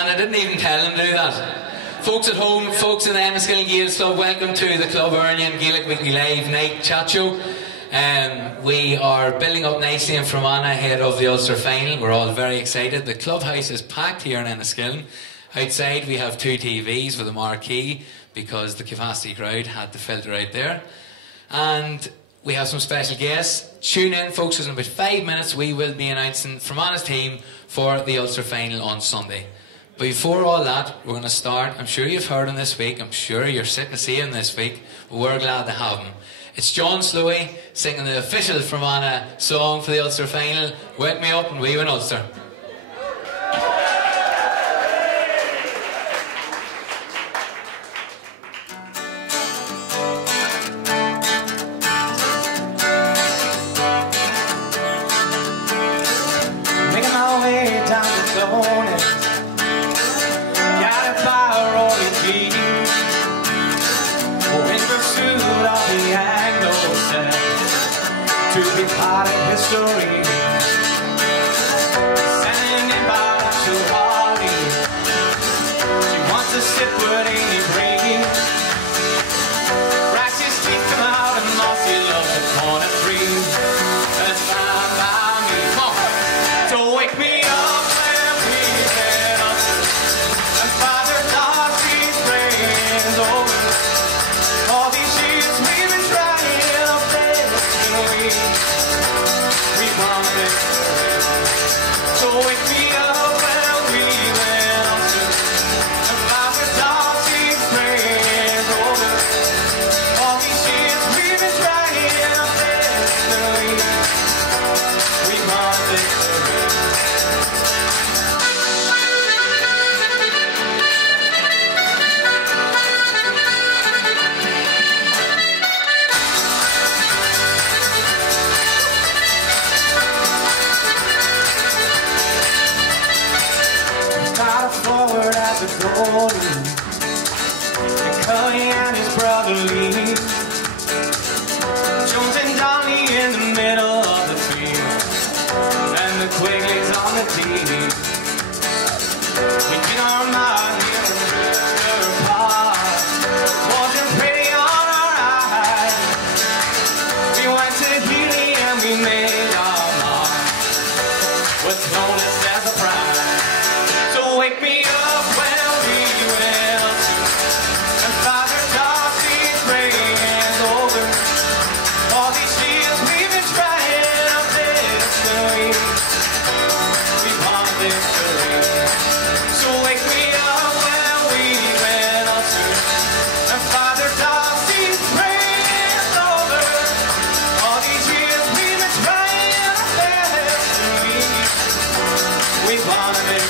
And I didn't even tell him to do that. Folks at home, folks in the Enniskillen Gaels Club, welcome to the Club Eirne and Gaelic Weekly Live Night Chat Show. We are building up nicely in Fermanagh ahead of the Ulster final. We're all very excited. The clubhouse is packed here in Enniskillen. Outside we have 2 TVs with a marquee because the capacity crowd had to filter out there. And we have some special guests. Tune in, folks, because in about 5 minutes we will be announcing Fermanaghs team for the Ulster final on Sunday. But before all that, we're going to start. I'm sure you've heard him this week. I'm sure you're sitting to see him this week. But we're glad to have him. It's John Slowey singing the official Fermanagh song for the Ulster final. Wake me up and we win Ulster. Making my way down the Donegal, guided by Rory in pursuit of the Anglo-Saxon to be part of history. Sending in by Rory, she wants to sit with Amy Brady. Cracks his teeth, come out and mossy loves the corner tree. That's fine by me. Come on. So wake me up when we get up, and Father God's these rains over. All these years we've been trying up there, and we want victory. So wake me up when we went on to, and Father God's these rains over. All these years we've been trying up there, and we want victory. Started forward as a goalie, and Cully and his brother Lee, Jones and Donnie in the middle of the field, and the Quigley's on the tee. We did our mind here, apart, wasn't pretty on our eyes. We went to Healy and we made our mark, what's known as a prize. So wake me up when we will see, and Father Darcy's rains over. All these years we've been trying up this way, we want victory. So wake me up when we will see, and Father Darcy's rains over. All these years we've been trying up this way, we want victory.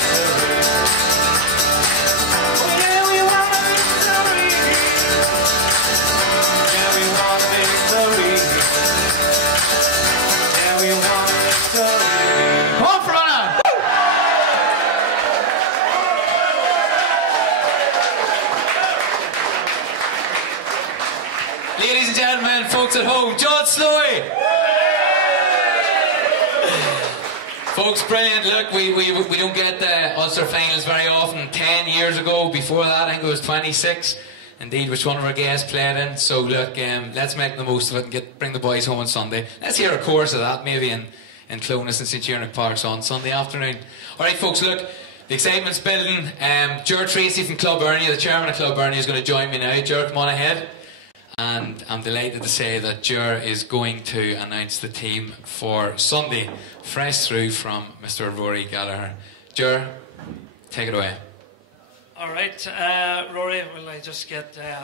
Ladies and gentlemen, folks at home, John Slowey! Folks, brilliant. Look, we don't get the Ulster finals very often. 10 years ago, before that, I think it was 26. Indeed, which one of our guests played in. So look, let's make the most of it and bring the boys home on Sunday. Let's hear a chorus of that, maybe in Clonus and St. Eirne Parks on Sunday afternoon. Alright folks, look, the excitement's building. Ger Tracy from Club Eirne, the chairman of Club Eirne, is going to join me now. Ger, come on ahead. And I'm delighted to say that Ger is going to announce the team for Sunday, fresh through from Mr. Rory Gallagher. Ger, take it away. Alright, Rory, will I just get the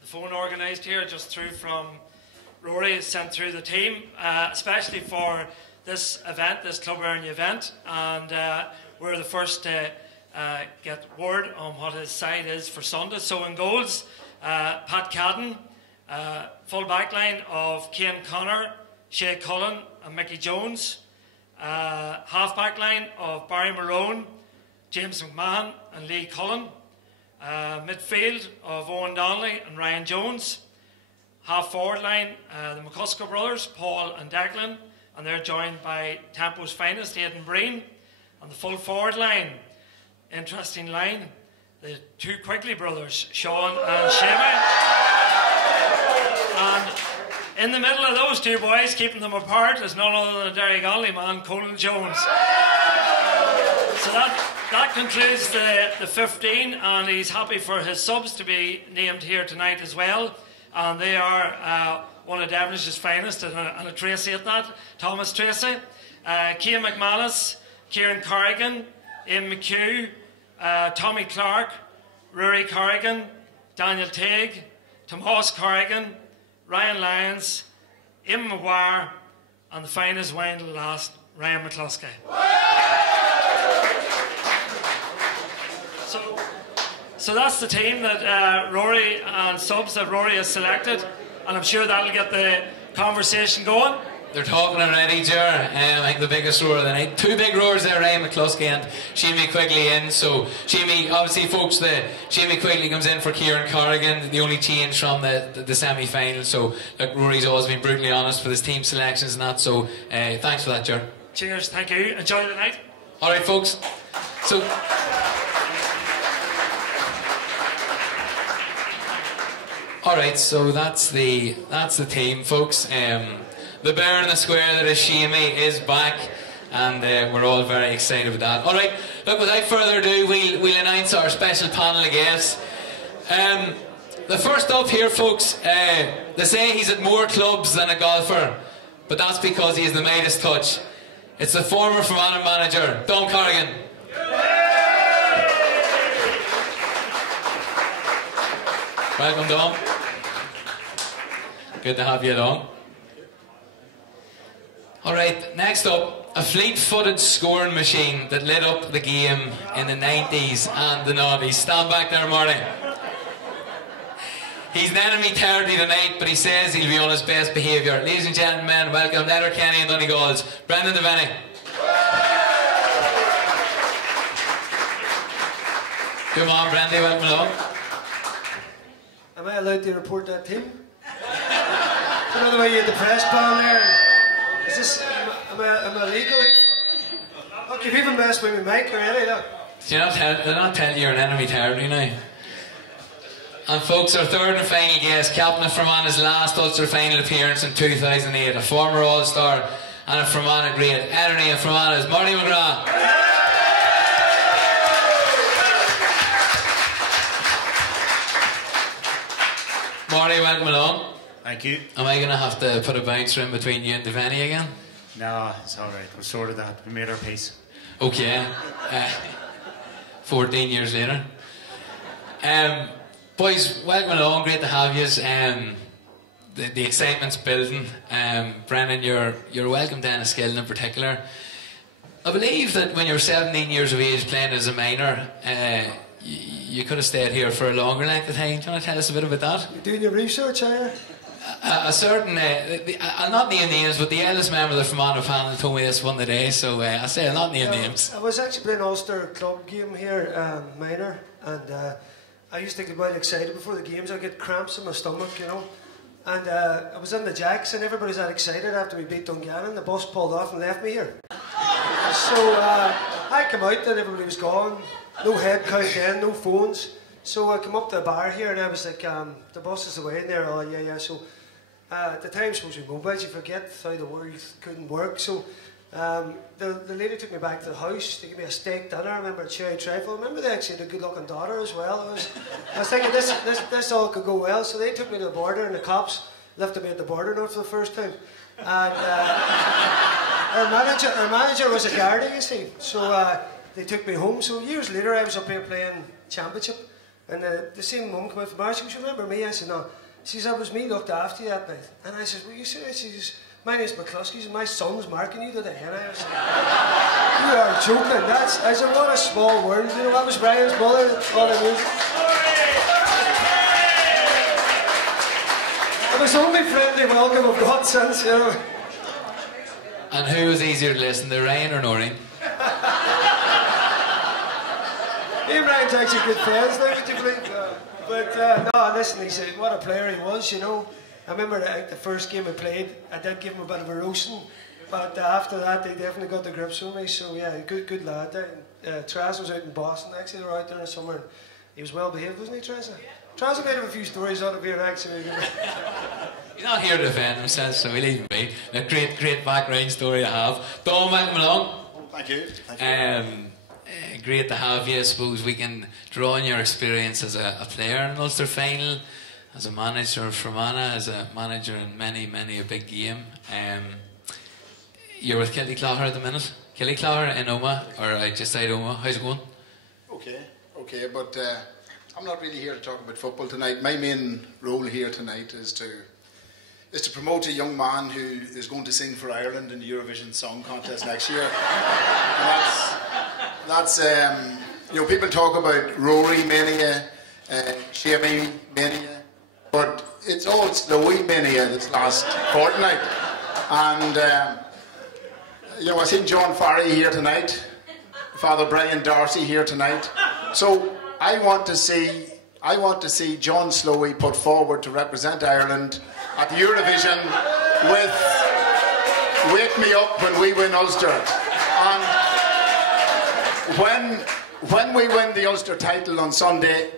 phone organised here, just through from Rory, sent through the team, especially for this event, this Club Eirne event, and we're the first to get word on what his side is for Sunday. So in goals, Pat Cadden, full back line of Cian Connor, Shea Cullen and Mickey Jones, half back line of Barry Marone, James McMahon and Lee Cullen, midfield of Owen Donnelly and Ryan Jones, half forward line, the McCusker brothers, Paul and Declan, and they're joined by Tempo's finest, Aidan Breen, and the full forward line, interesting line. The two Quigley brothers, Sean and Shamie. And in the middle of those two boys, keeping them apart, is none other than a Derry man, Colin Jones. So that concludes the 15, and he's happy for his subs to be named here tonight as well. And they are one of Devonish's finest, and a Tracy at that, Thomas Tracy, Cian McManus, Kieran Corrigan, Ian McHugh, Tommy Clark, Rory Corrigan, Daniel Teague, Tomas Corrigan, Ryan Lyons, Ian McGuire, and the finest wine to last, Ryan McCluskey. So that's the team that Rory and subs that Rory has selected, and I'm sure that'll get the conversation going. They're talking already, Ger. I think the biggest roar of the night. Two big roars there, Ryan McCluskey and Shamie Quigley in. So Shamie, obviously folks, Shamie Quigley comes in for Kieran Corrigan, the only change from the semi-final. So look, Rory's always been brutally honest with his team selections and that. So thanks for that, Ger. Cheers, thank you. Enjoy the night. Alright folks. So alright, so that's the team, folks. The bear in the square that is Shamie is back, and we're all very excited about that. Alright, look, without further ado, we'll announce our special panel of guests. The first up here, folks, they say he's at more clubs than a golfer, but that's because he has the Midas touch. It's the former Fermanagh manager, Don Corrigan. Welcome, Don. Good to have you along. Alright, next up, a fleet-footed scoring machine that lit up the game in the 90s and the 90s. Stand back there, Marty. He's an enemy territory tonight, but he says he'll be on his best behaviour. Ladies and gentlemen, welcome Letterkenny and Donegal's Brendan Deveanney. Come on, Brendan, welcome along. Am I allowed to report that team? You know the way you had the press pan there? Is this, am I legal here? Look, you've even messed with my mic already, look. They're not telling you you're an enemy territory now. And folks, our third and final guest, captain of Fermanagh's last Ulster final appearance in 2008, a former All-Star and a Fermanagh great, Eirne of Fermanaghs, Martin McGrath. Marty, welcome along. Thank you. Am I going to have to put a bouncer in between you and Deveanney again? No, it's alright. We sorted that. We made our peace. Okay. 14 years later. Boys, welcome along. Great to have you. The excitement's building. Brendan, you're welcome to Enniskillen in particular. I believe that when you were 17 years of age playing as a minor, you could have stayed here for a longer length of time. Do you want to tell us a bit about that? You're doing your research, are you? A certain, I'll not name names, but the eldest member of the Fermanagh family told me this one today, so I say I'll not name names. I was actually playing an Ulster club game here, minor, and I used to get well excited before the games. I'd get cramps in my stomach, you know. And I was in the Jacks, and everybody was that excited after we beat Donegal, and the bus pulled off and left me here. So I came out, and everybody was gone. No head count then, no phones. So I come up to the bar here, and I was like, the bus is away in there. Oh, yeah. So at the time, supposed to be mobiles, you forget how the world couldn't work. So the lady took me back to the house. They gave me a steak dinner. I remember a cherry trifle. I remember they actually had a good-looking daughter as well. I was thinking this all could go well. So they took me to the border, and the cops lifted me at the border now for the first time. And our manager was a Garda, you see. So they took me home. So years later, I was up here playing championship. And the same mum came out from bar. She goes, remember me? I said, no. She said, it was me looked after you that night. And I said, well, you serious? She says, my name's McCluskey, and my son's marking you today. And I was like, you are joking. I said, what a small world. You know, that was Brian's mother, all the music. It was only friendly welcome of God since, you know. And who was easier to listen to, Ryan or Noreen? Me and Ryan's actually good friends now, would you believe? But no, listen, he said, what a player he was, you know. I remember the first game I played, I did give him a bit of a roasting. But after that, they definitely got the grips with me. So yeah, good lad there. Traz was out in Boston actually. They were out there in the summer. And he was well behaved, wasn't he, Traz? Traz made him a few stories out of being actually. He's not here to defend himself, so we leave him be. A great background story to have. Dom, welcome along. Thank you. Great to have you. I suppose we can draw on your experience as a player in an Ulster final, as a manager of Fermanagh, as a manager in many a big game. You're with Killyclogher at the minute. Killyclogher in Omagh, or just outside Omagh. How's it going? Okay, but I'm not really here to talk about football tonight. My main role here tonight is to promote a young man who is going to sing for Ireland in the Eurovision Song Contest next year. And that's people talk about Rory mania, Shamey mania, but it's all Slowy mania this last fortnight. And I seen John Farry here tonight, Father Brian Darcy here tonight. So I want to see John Slowy put forward to represent Ireland at the Eurovision with "Wake Me Up When We Win Ulster." And when we win the Ulster title on Sunday,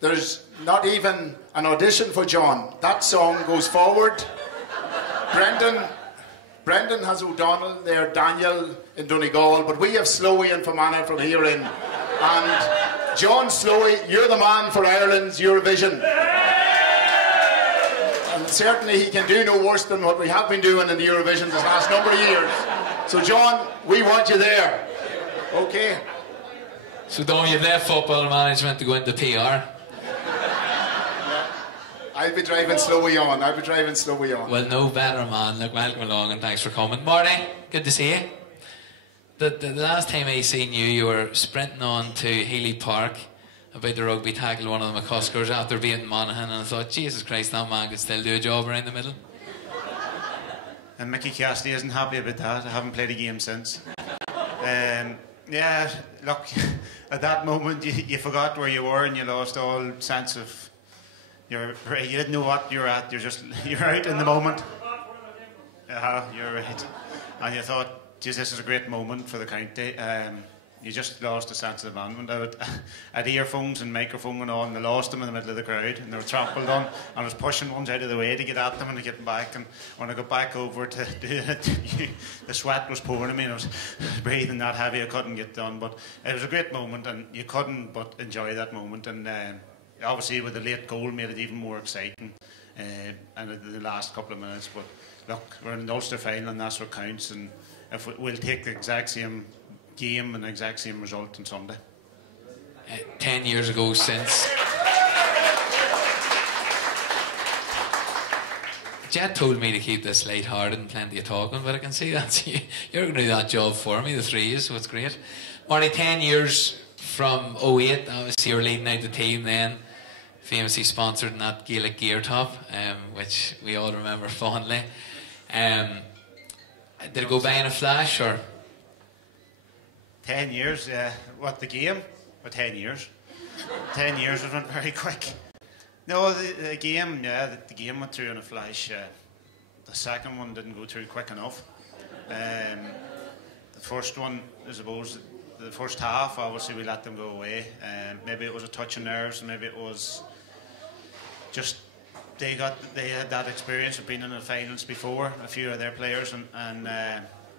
there's not even an audition for John. That song goes forward. Brendan has O'Donnell there, Daniel in Donegal, but we have Slowy and Fermanagh from here in. And John Slowy, you're the man for Ireland's Eurovision. And certainly he can do no worse than what we have been doing in the Eurovision this last number of years. So John, we want you there. Okay. So Dom, you've left football management to go into PR. I'll be driving Slowy on. Well, no better, man. Look, welcome along and thanks for coming. Marty, good to see you. The last time I seen you, you were sprinting on to Healy Park about the rugby tackle one of the McCuskers after beating Monaghan, and I thought, Jesus Christ, that man could still do a job around the middle. And Mickey Cassidy isn't happy about that. I haven't played a game since. Yeah, look, at that moment you forgot where you were and you lost all sense of... You didn't know what you're at. You're out in the moment. You're right. And you thought, geez, this is a great moment for the county. You just lost a sense of abandonment. I had earphones and microphone and all, and I lost them in the middle of the crowd, and they were trampled on. And I was pushing ones out of the way to get at them and to get them back. And when I got back over to do it, the sweat was pouring on me, and I was breathing that heavy. I couldn't get done, but it was a great moment, and you couldn't but enjoy that moment. And obviously, with the late goal, made it even more exciting. And the last couple of minutes, but look, we're in the Ulster final, and that's what counts. And if we'll take the exact same game and the exact same result on Sunday. 10 years ago since. Jet told me to keep this light-hearted and plenty of talking, but I can see that you're going to do that job for me, the three of you, so it's great. Marty, 10 years from 08, obviously you were leading out the team then, famously sponsored in that Gaelic gear top, which we all remember fondly. Did it go by in a flash, or...? 10 years, what, the game? For 10 years. 10 years, it went very quick. No, the game, the game went through in a flash. The second one didn't go through quick enough. The first one, I suppose, the first half, obviously we let them go away. Maybe it was a touch of nerves, maybe it was just they had that experience of being in the finals before, a few of their players, and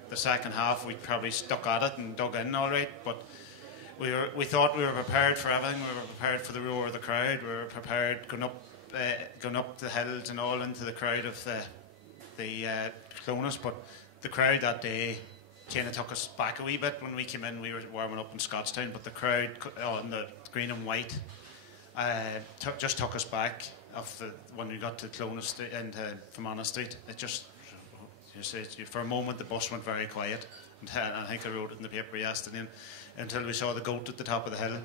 the second half we probably stuck at it and dug in all right, but we thought we were prepared for everything. We were prepared for the roar of the crowd. We were prepared going up the hills and all into the crowd of the Clonus, but the crowd that day kind of took us back a wee bit. When we came in, we were warming up in Scottstown, but the crowd on the green and white just took us back when we got to Clonus and Fermanagh Street. It just, for a moment, the bus went very quiet. And I think I wrote it in the paper yesterday, until we saw the goat at the top of the hill.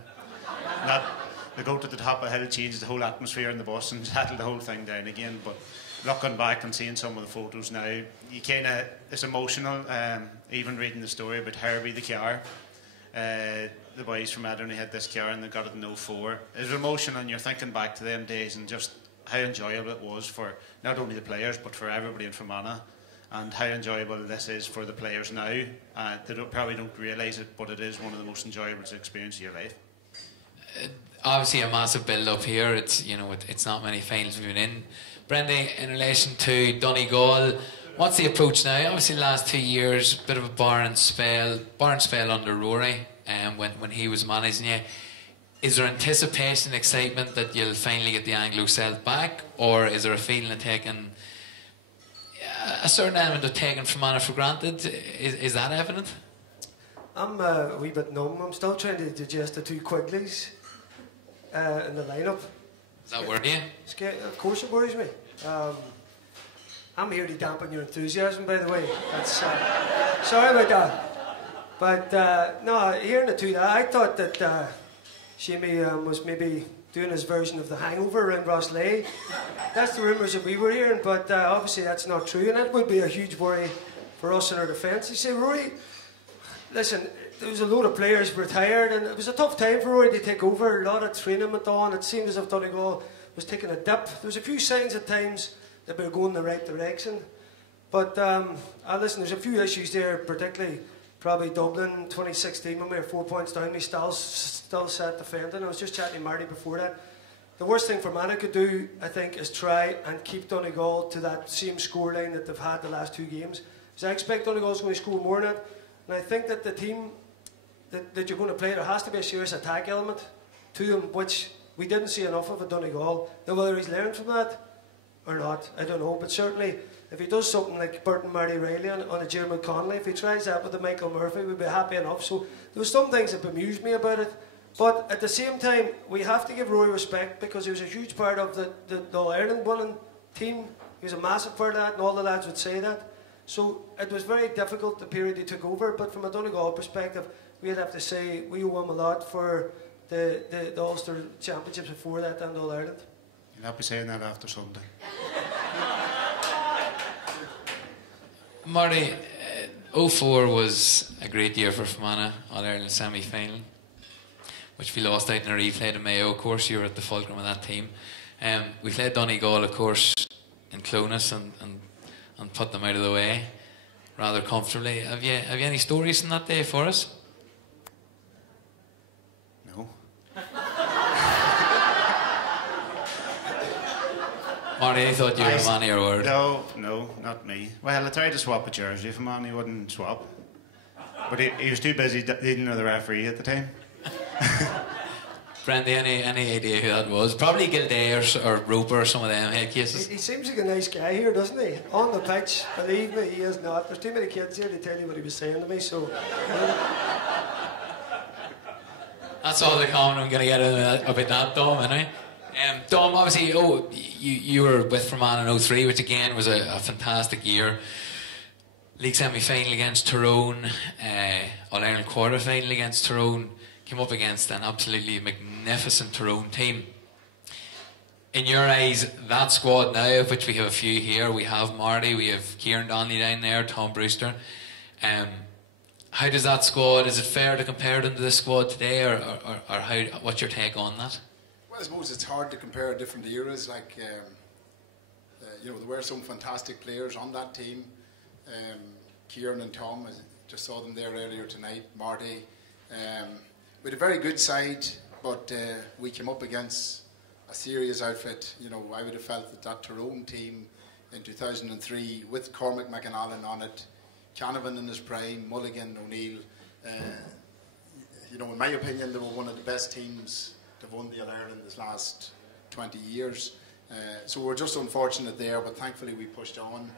The goat at the top of the hill changed the whole atmosphere in the bus and settled the whole thing down again. But looking back and seeing some of the photos now, it's emotional. Even reading the story about Herbie the car. The boys from Eirne had this car and they got it in 04. It was emotional, and you're thinking back to them days and just how enjoyable it was for not only the players but for everybody in Fermanagh. and how enjoyable this is for the players now. They probably don't realise it, but it is one of the most enjoyable experiences of your life. Obviously, a massive build-up here. It's it's not many finals we've been in. Brendan, in relation to Donegal, what's the approach now? Obviously, the last 2 years, bit of a barren spell under Rory, when he was managing you. Is there anticipation, excitement that you'll finally get the Anglo-Celt back, or is there a feeling of taking a certain element of taking Fermanagh for granted? Is that evident? I'm a wee bit numb. I'm still trying to digest the 2 Quigleys in the lineup. Does that worry you? Of course it worries me. I'm here to dampen your enthusiasm, by the way. That's, sorry about that. But no, hearing the 2, I thought that Shamey was maybe doing his version of the Hangover around Rosslea. That's the rumours that we were hearing, but obviously that's not true, and that would be a huge worry for us in our defence. You see, Rory, listen, there was a load of players retired, and it was a tough time for Rory to take over. A lot of training went on. It seemed as if Donegal was taking a dip. There was a few signs at times that we were going in the right direction. But listen, there's a few issues there, particularly probably Dublin 2016 when we were 4 points down. We still sat defending. I was just chatting to Marty before that. The worst thing Fermanagh could do, I think, is try and keep Donegal to that same scoreline that they've had the last 2 games. Because I expect Donegal's going to score more than that. And I think that the team that you're going to play, there has to be a serious attack element to them, which we didn't see enough of at Donegal. Now, whether he's learned from that or not, I don't know. But certainly, if he does something like Burton Murray Riley on a Jeremy Connolly, if he tries that with the Michael Murphy, we'd be happy enough. So there were some things that bemused me about it. But at the same time, we have to give Rory respect because he was a huge part of the All-Ireland winning team. He was a massive part of that, and all the lads would say that. So it was very difficult the period he took over, but from a Donegal perspective, we'd have to say we owe him a lot for the Ulster Championships before that and All-Ireland. You'll not be saying that after Sunday. Marty, 04 was a great year for Fermanagh, All-Ireland semi-final, which we lost out in a replay to Mayo. Of course, you were at the fulcrum of that team. We played Donegal, of course, in Clonus and put them out of the way rather comfortably. Have you any stories from that day for us? No. Marty, I thought you were a man of your word. No, not me. Well, I tried to swap a jersey for man, he wouldn't swap. But he was too busy dealing with the referee at the time. Brendan, any idea who that was? Probably Gilday or Roper or some of them head cases. He seems like a nice guy here, doesn't he? On the pitch, believe me, he is not. There's too many kids here to tell you what he was saying to me, so... That's all the comment I'm going to get about that, Dom, anyway. Dom, obviously, you were with Fermanagh in 03, which again was a fantastic year. League semi-final against Tyrone, All-Ireland quarter-final against Tyrone. Came up against an absolutely magnificent Tyrone team. In your eyes, that squad now, of which we have a few here, we have Marty, we have Kieran Donnelly down there, Tom Brewster. How does that squad, is it fair to compare them to this squad today, or what's your take on that? Well, I suppose it's hard to compare different eras. Like, there were some fantastic players on that team. Kieran and Tom, I just saw them there earlier tonight. Marty. We had a very good side, but we came up against a serious outfit. I would have felt that Tyrone team in 2003, with Cormac McAnallen on it, Canavan in his prime, Mulligan, O'Neill. In my opinion, they were one of the best teams to have won the All-Ireland this last 20 years. So we're just unfortunate there, but thankfully we pushed on.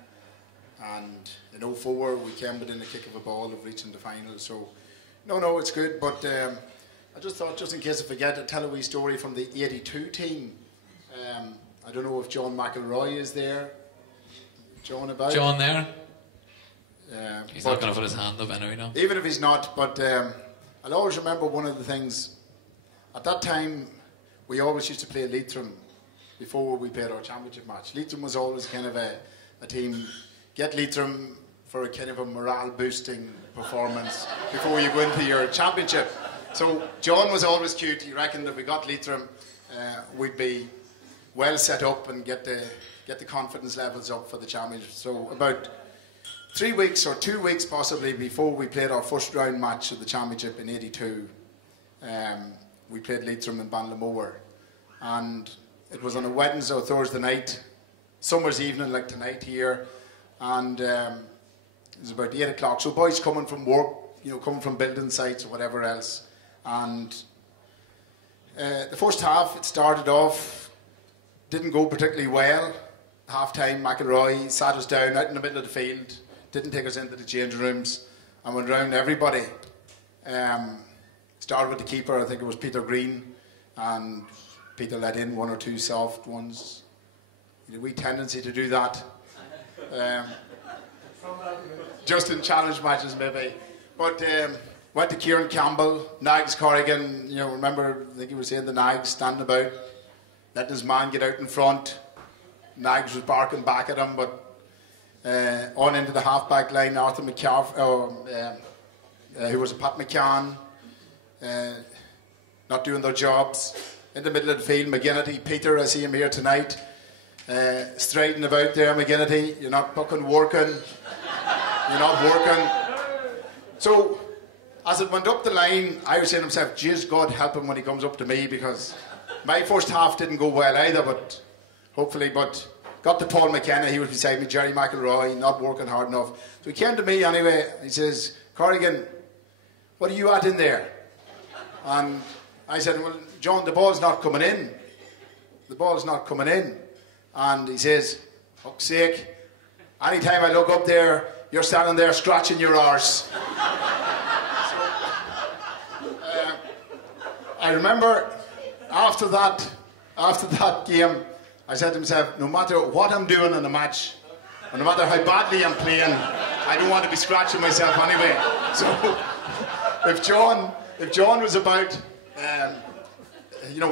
And in 04, we came within a kick of a ball of reaching the final. So, no, it's good. But I just thought, just in case I forget, I'd tell a wee story from the 82 team. I don't know if John McElroy is there. John about? John there? He's not going to put his hand up anyway, no? Even if he's not, but I'll always remember one of the things. At that time, we always used to play Leitrim before we played our championship match. Leitrim was always kind of a team. Get Leitrim for a kind of a morale-boosting performance before you go into your championship. So John was always cute. He reckoned that we got Leitrim, we'd be well set up and get the confidence levels up for the championship. So about 3 weeks or 2 weeks possibly before we played our first round match of the championship in '82, we played Leitrim in Banlamoor, and it was on a Wednesday or Thursday night, summer's evening like tonight here, and it was about 8 o'clock. So boys coming from work, coming from building sites or whatever else, and the first half, it started off, didn't go particularly well. Half time, McElroy sat us down out in the middle of the field, didn't take us into the changing rooms, and went round everybody. Started with the keeper, I think it was Peter Green, and Peter let in 1 or 2 soft ones. He had a wee tendency to do that. Just in challenge matches maybe. But went to Kieran Campbell, Nags Corrigan, remember, I think he was saying the Nags standing about, letting his man get out in front. Nags was barking back at him, but on into the half-back line, Arthur McCarf, who was a Pat McCann, not doing their jobs. In the middle of the field, McGinnity, Peter, I see him here tonight, striding about there, McGinnity, you're not fucking working, you're not working. So, as it went up the line, I was saying to myself, jeez, God help him when he comes up to me, because my first half didn't go well either, but got to Paul McKenna, he was beside me, Jerry McElroy, not working hard enough. So he came to me anyway, he says, Corrigan, what are you at in there? And I said, well, John, the ball's not coming in. The ball's not coming in. And he says, fuck's sake, anytime I look up there, you're standing there scratching your arse. I remember after that game, I said to myself, no matter what I'm doing in a match, and no matter how badly I'm playing, I don't want to be scratching myself anyway. So if John was about,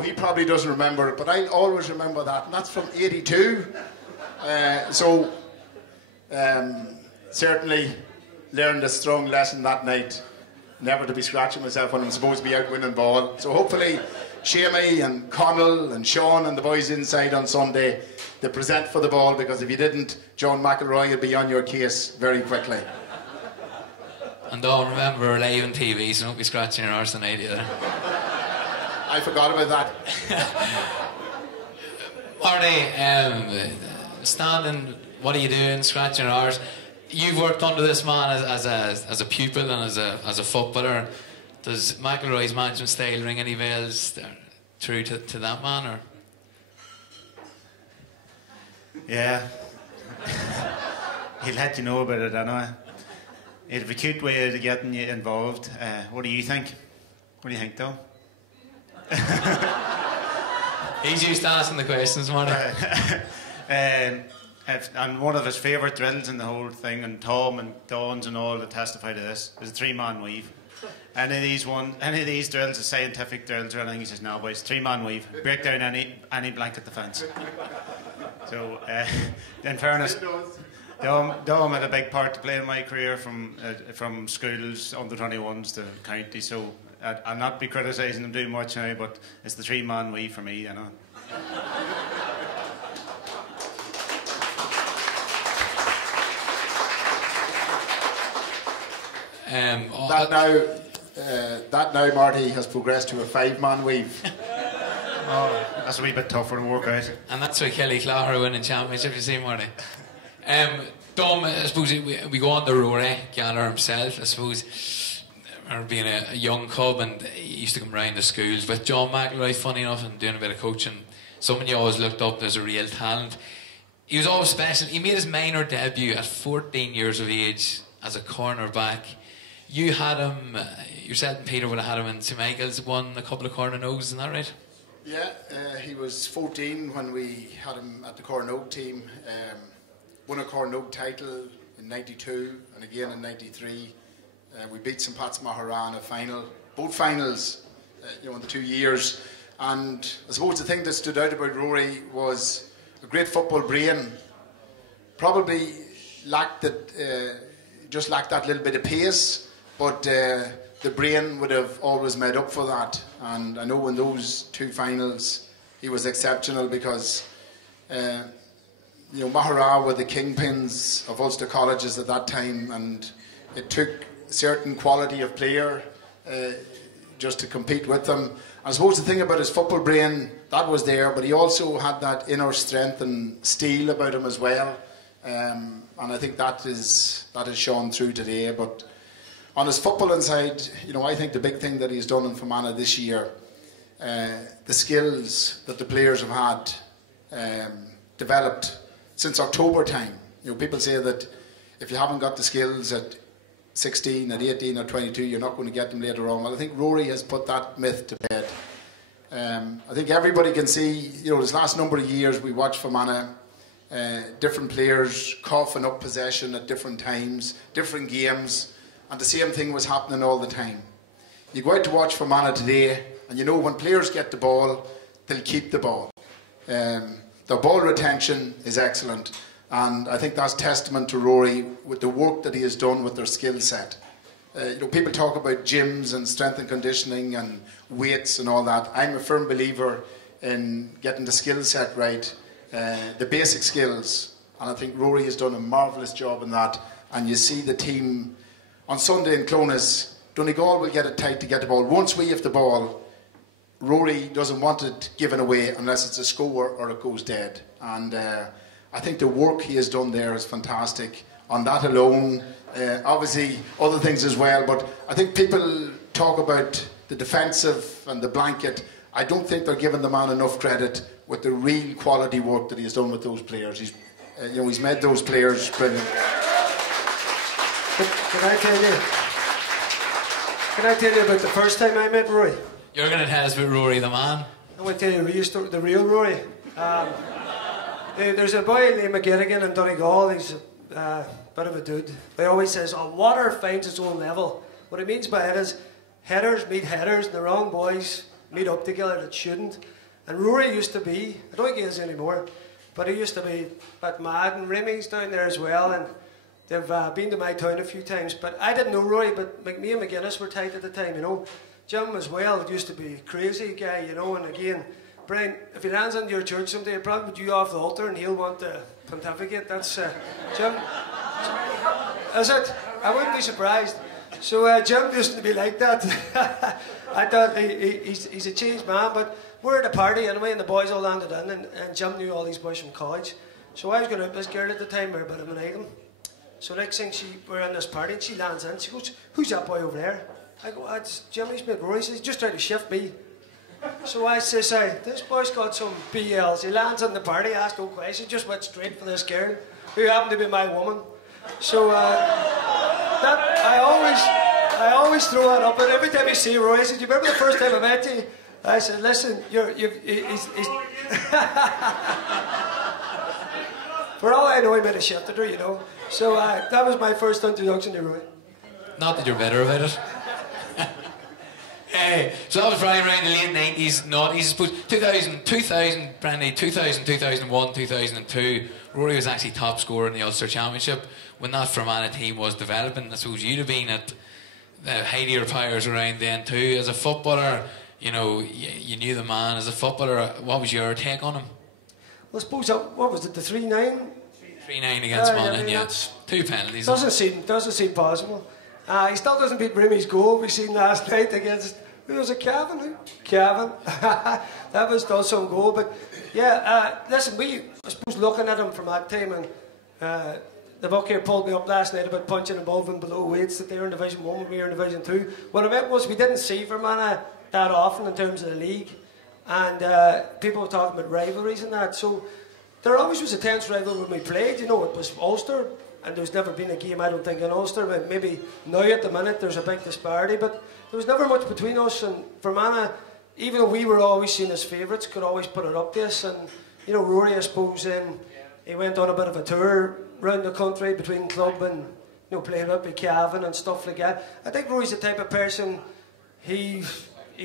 he probably doesn't remember it, but I always remember that, and that's from '82. Certainly learned a strong lesson that night, never to be scratching myself when I'm supposed to be out winning ball. So hopefully Shamey and Connell and Sean and the boys inside on Sunday, they present for the ball, because if you didn't, John McElroy would be on your case very quickly. And don't remember, we're live on TV, so don't be scratching your arse tonight either. I forgot about that. Marty, standing, what are you doing, scratching your arse? You've worked under this man as a pupil and as a footballer. Does McElroy's management style ring any bells true to that man, or? Yeah. He'll let you know about it anyway. It's a cute way of getting you involved. What do you think? What do you think, though? He's used to asking the questions, Marty. And one of his favourite drills in the whole thing, and Tom and Dawns and all that testify to this, is a 3-man weave. Any of these drills, are scientific drills or anything, he says, no boys, 3-man weave. Break down any blanket defence. So, in fairness, Dom had a big part to play in my career from schools, under 21s to county, so I'll not be criticising him too much now, but it's the 3-man weave for me, That now, Marty, has progressed to a 5-man weave. Oh, that's a wee bit tougher to work out. And that's why Kelly Clogher winning championship, you see, Marty. Dom, I suppose we go on to Rory Gallagher himself, I suppose. I remember being a young cub, and he used to come round the schools with John McElroy, funny enough, and doing a bit of coaching. Someone you always looked up to as a real talent. He was always special. He made his minor debut at 14 years of age as a cornerback. You had him, yourself and Peter would have had him in St Michael's, won a couple of corner noes, isn't that right? Yeah, he was 14 when we had him at the Cornogue team. Won a Cornogue title in '92 and again in '93. We beat St Pat's Maharan a final, both finals, in the 2 years. And I suppose the thing that stood out about Rory was a great football brain. Probably just lacked that little bit of pace. But the brain would have always made up for that. And I know in those 2 finals he was exceptional, because Mahara were the kingpins of Ulster colleges at that time, and it took a certain quality of player just to compete with them. I suppose the thing about his football brain, that was there, but he also had that inner strength and steel about him as well. And I think that is shown through today. But on his footballing side, I think the big thing that he's done in Fermanagh this year, the skills that the players have had developed since October time. People say that if you haven't got the skills at 16, at 18 or 22, you're not going to get them later on. Well, I think Rory has put that myth to bed. I think everybody can see, this last number of years we watched Fermanagh, different players coughing up possession at different times, different games, and the same thing was happening all the time. You go out to watch Fermanagh today, and when players get the ball, they'll keep the ball. The ball retention is excellent, and I think that's testament to Rory with the work that he has done with their skill set. People talk about gyms and strength and conditioning and weights and all that. I'm a firm believer in getting the skill set right, the basic skills, and I think Rory has done a marvellous job in that. And you see the team on Sunday in Clonus, Donegal will get it tight to get the ball. Once we have the ball, Rory doesn't want it given away unless it's a score or it goes dead. And I think the work he has done there is fantastic. On that alone, obviously other things as well, but I think people talk about the defensive and the blanket. I don't think they're giving the man enough credit with the real quality work that he has done with those players. He's made those players brilliant. Can I tell you about the first time I met Rory? You're going to tell us about Rory the man. I'm going to tell you the real Rory. There's a boy named Corrigan in Donegal. He's a bit of a dude. He always says, water finds its own level. What he means by it is headers meet headers, and the wrong boys meet up together that shouldn't. And Rory used to be, I don't think he is anymore, but he used to be a bit mad, and Remy's down there as well, and they've been to my town a few times. But I didn't know Rory, but me and McGuinness were tight at the time, Jim as well used to be a crazy guy, and again, Brian, if he lands into your church someday, he'll probably put you off the altar and he'll want to pontificate. That's Jim. Is it? I wouldn't be surprised. So Jim used to be like that. I thought he's a changed man, but we're at a party anyway, and the boys all landed in, and Jim knew all these boys from college. So I was going out with this girl at the time, we were a bit of an item. So next thing we're in this party, and she lands in, she goes, "Who's that boy over there?" I go, "It's Jimmy's mate Rory." He says, "He's just trying to shift me." So I says, "This boy's got some BLs. He lands in the party, asked no questions, just went straight for this girl, who happened to be my woman." So I always throw that up, and every time I see Roy, I said, "You remember the first time I met you?" I said, "Listen, he's for all I know, he made a shift at her, So that was my first introduction to Roy. Not that you're better about it. So that was probably around the late 90s, noughties, I suppose. 2000, Brandy, 2000, 2001, 2002, Rory was actually top scorer in the Ulster Championship. When that Fermanagh team was developing, I suppose you'd have been at the height of your powers around then too. As a footballer, you knew the man. As a footballer, what was your take on him? Well, I suppose, what was it, the 3-9? 3-9 against Monaghan, yeah. 2 penalties. Doesn't seem possible. He still doesn't beat Remy's goal we seen last night against, who was it, Cavan? That was still some goal, but yeah, listen, I suppose looking at him from that time, and the book here pulled me up last night about punching above and below weights, that they were in Division 1 and we were in Division 2. What I meant was we didn't see Fermanagh that often in terms of the league, and people were talking about rivalries and that, so there always was a tense rivalry when we played, it was Ulster, and there's never been a game, I don't think, in Ulster. Maybe now at the minute there's a big disparity, but there was never much between us. And Fermanagh, even though we were always seen as favourites, could always put it up to us. And Rory, I suppose, he went on a bit of a tour around the country between club and playing up with Cavan and stuff like that. I think Rory's the type of person, he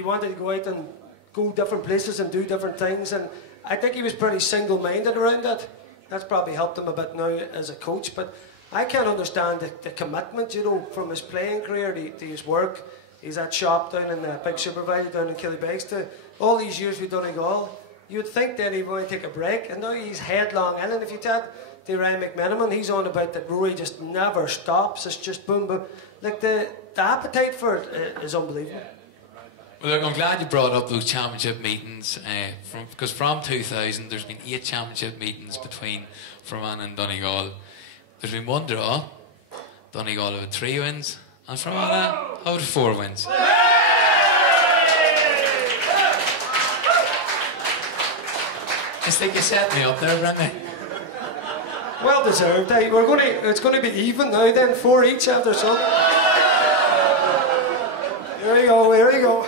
wanted to go out and go different places and do different things, and I think he was pretty single-minded around that. That's probably helped him a bit now as a coach, but I can't understand the commitment, from his playing career to his work. He's at shop down in the big supervisor down in Killybegs to all these years with Donegal. you'd think that he would take a break, and now he's headlong in. And if you talk to Ryan McMenamin, he's on about that Rory just never stops. It's just boom, boom. Like the appetite for it is unbelievable. Well, look, I'm glad you brought up those championship meetings, because from 2000 there's been 8 championship meetings between Fermanagh and Donegal. There's been 1 draw. Donegal have had 3 wins, and Fermanagh have had 4 wins. I think you set me up there, Brendan. Well deserved. Hey, it's going to be even now then, 4 each after some. Here we go, here we go.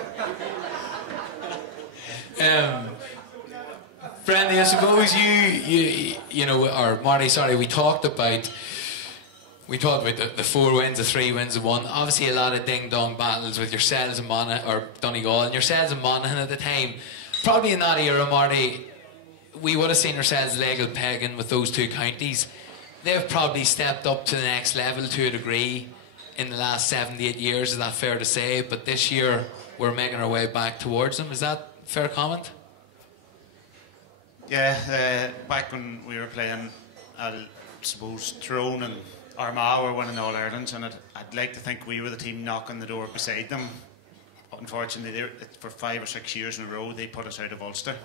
Brendan, I suppose you know, or Marty, sorry, we talked about the 4 wins, the 3 wins, the 1. Obviously, a lot of ding-dong battles with yourselves and Donegal, and yourselves and Monaghan at the time. Probably in that era, Marty, we would have seen ourselves legal pegging with those 2 counties. They've probably stepped up to the next level to a degree in the last 7 to 8 years. Is that fair to say? But this year, we're making our way back towards them. Is that a fair comment? Yeah, back when we were playing, I suppose Tyrone and Armagh were winning All Irelands, and I'd like to think we were the team knocking the door beside them. Unfortunately, for 5 or 6 years in a row, they put us out of Ulster,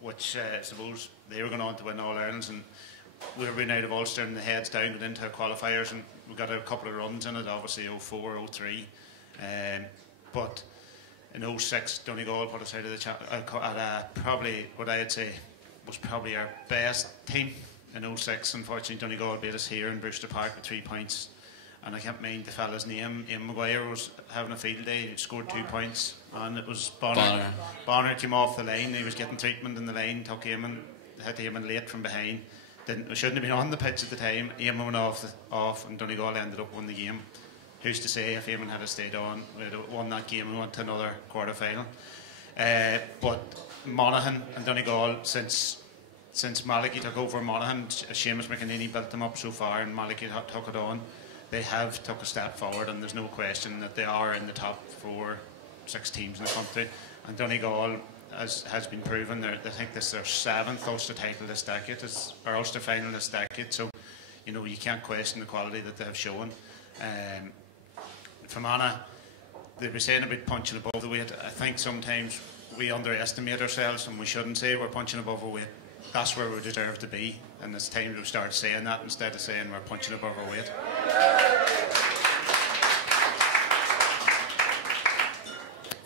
which I suppose they were going on to win All Irelands, and we were being out of Ulster and the heads down, got into qualifiers, and we got a couple of runs in it, obviously 04, 03. But in 06, Donegal put us out of the probably what I'd say was probably our best team in 06. Unfortunately, Donegal beat us here in Brewster Park with 3 points. And I can't mind the fella's name. Ian Maguire was having a field day. He scored 2 points, and it was Bonner. Bonner came off the line. He was getting treatment in the line. Took Eamon, hit Eamon late from behind. Shouldn't have been on the pitch at the time. Eamon went off, and Donegal ended up winning the game. Who's to say if Eamon had stayed on, we'd have won that game and went to another quarter final. But Monaghan and Donegal, since Malachy took over Monaghan, Seamus McEnany built them up so far, and Malachy took it on. They have took a step forward, and there's no question that they are in the top 4, 6 teams in the country. And Donegal has been proven. I think this is their 7th Ulster title this decade, or Ulster final this decade. So, you know, you can't question the quality that they have shown. Fermanagh, they were saying about punching above the weight. I think sometimes we underestimate ourselves, and we shouldn't say we're punching above our weight. That's where we deserve to be, and it's time to start saying that instead of saying we're punching above our weight.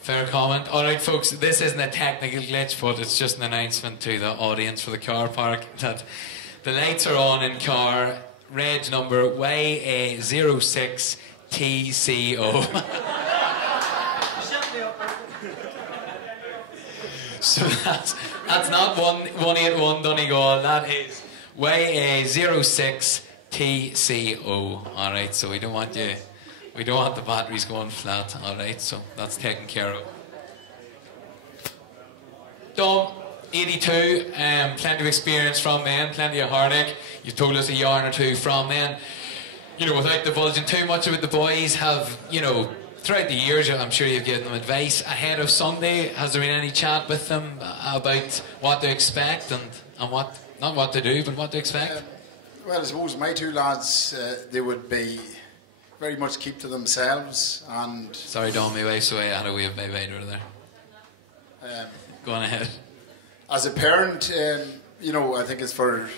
Fair comment. Alright folks, this isn't a technical glitch, but it's just an announcement to the audience for the car park that the lights are on in car, reg number YA06TCO. So that's not 181 Donegal, that is YA06TCO. Alright, so we don't want the batteries going flat. Alright, so that's taken care of. Dom, 82, plenty of experience from then, plenty of heartache. You've told us a yarn or 2 from then. You know, without divulging too much about the boys, have, you know, throughout the years, I'm sure you've given them advice. Ahead of Sunday, has there been any chat with them about what to expect and what, not what to do, but what to expect? Well, I suppose my 2 lads, they would be very much keep to themselves and... Sorry, Don, my wife's away. I had a wave by Vader there. Go on ahead. As a parent, you know, I think it's for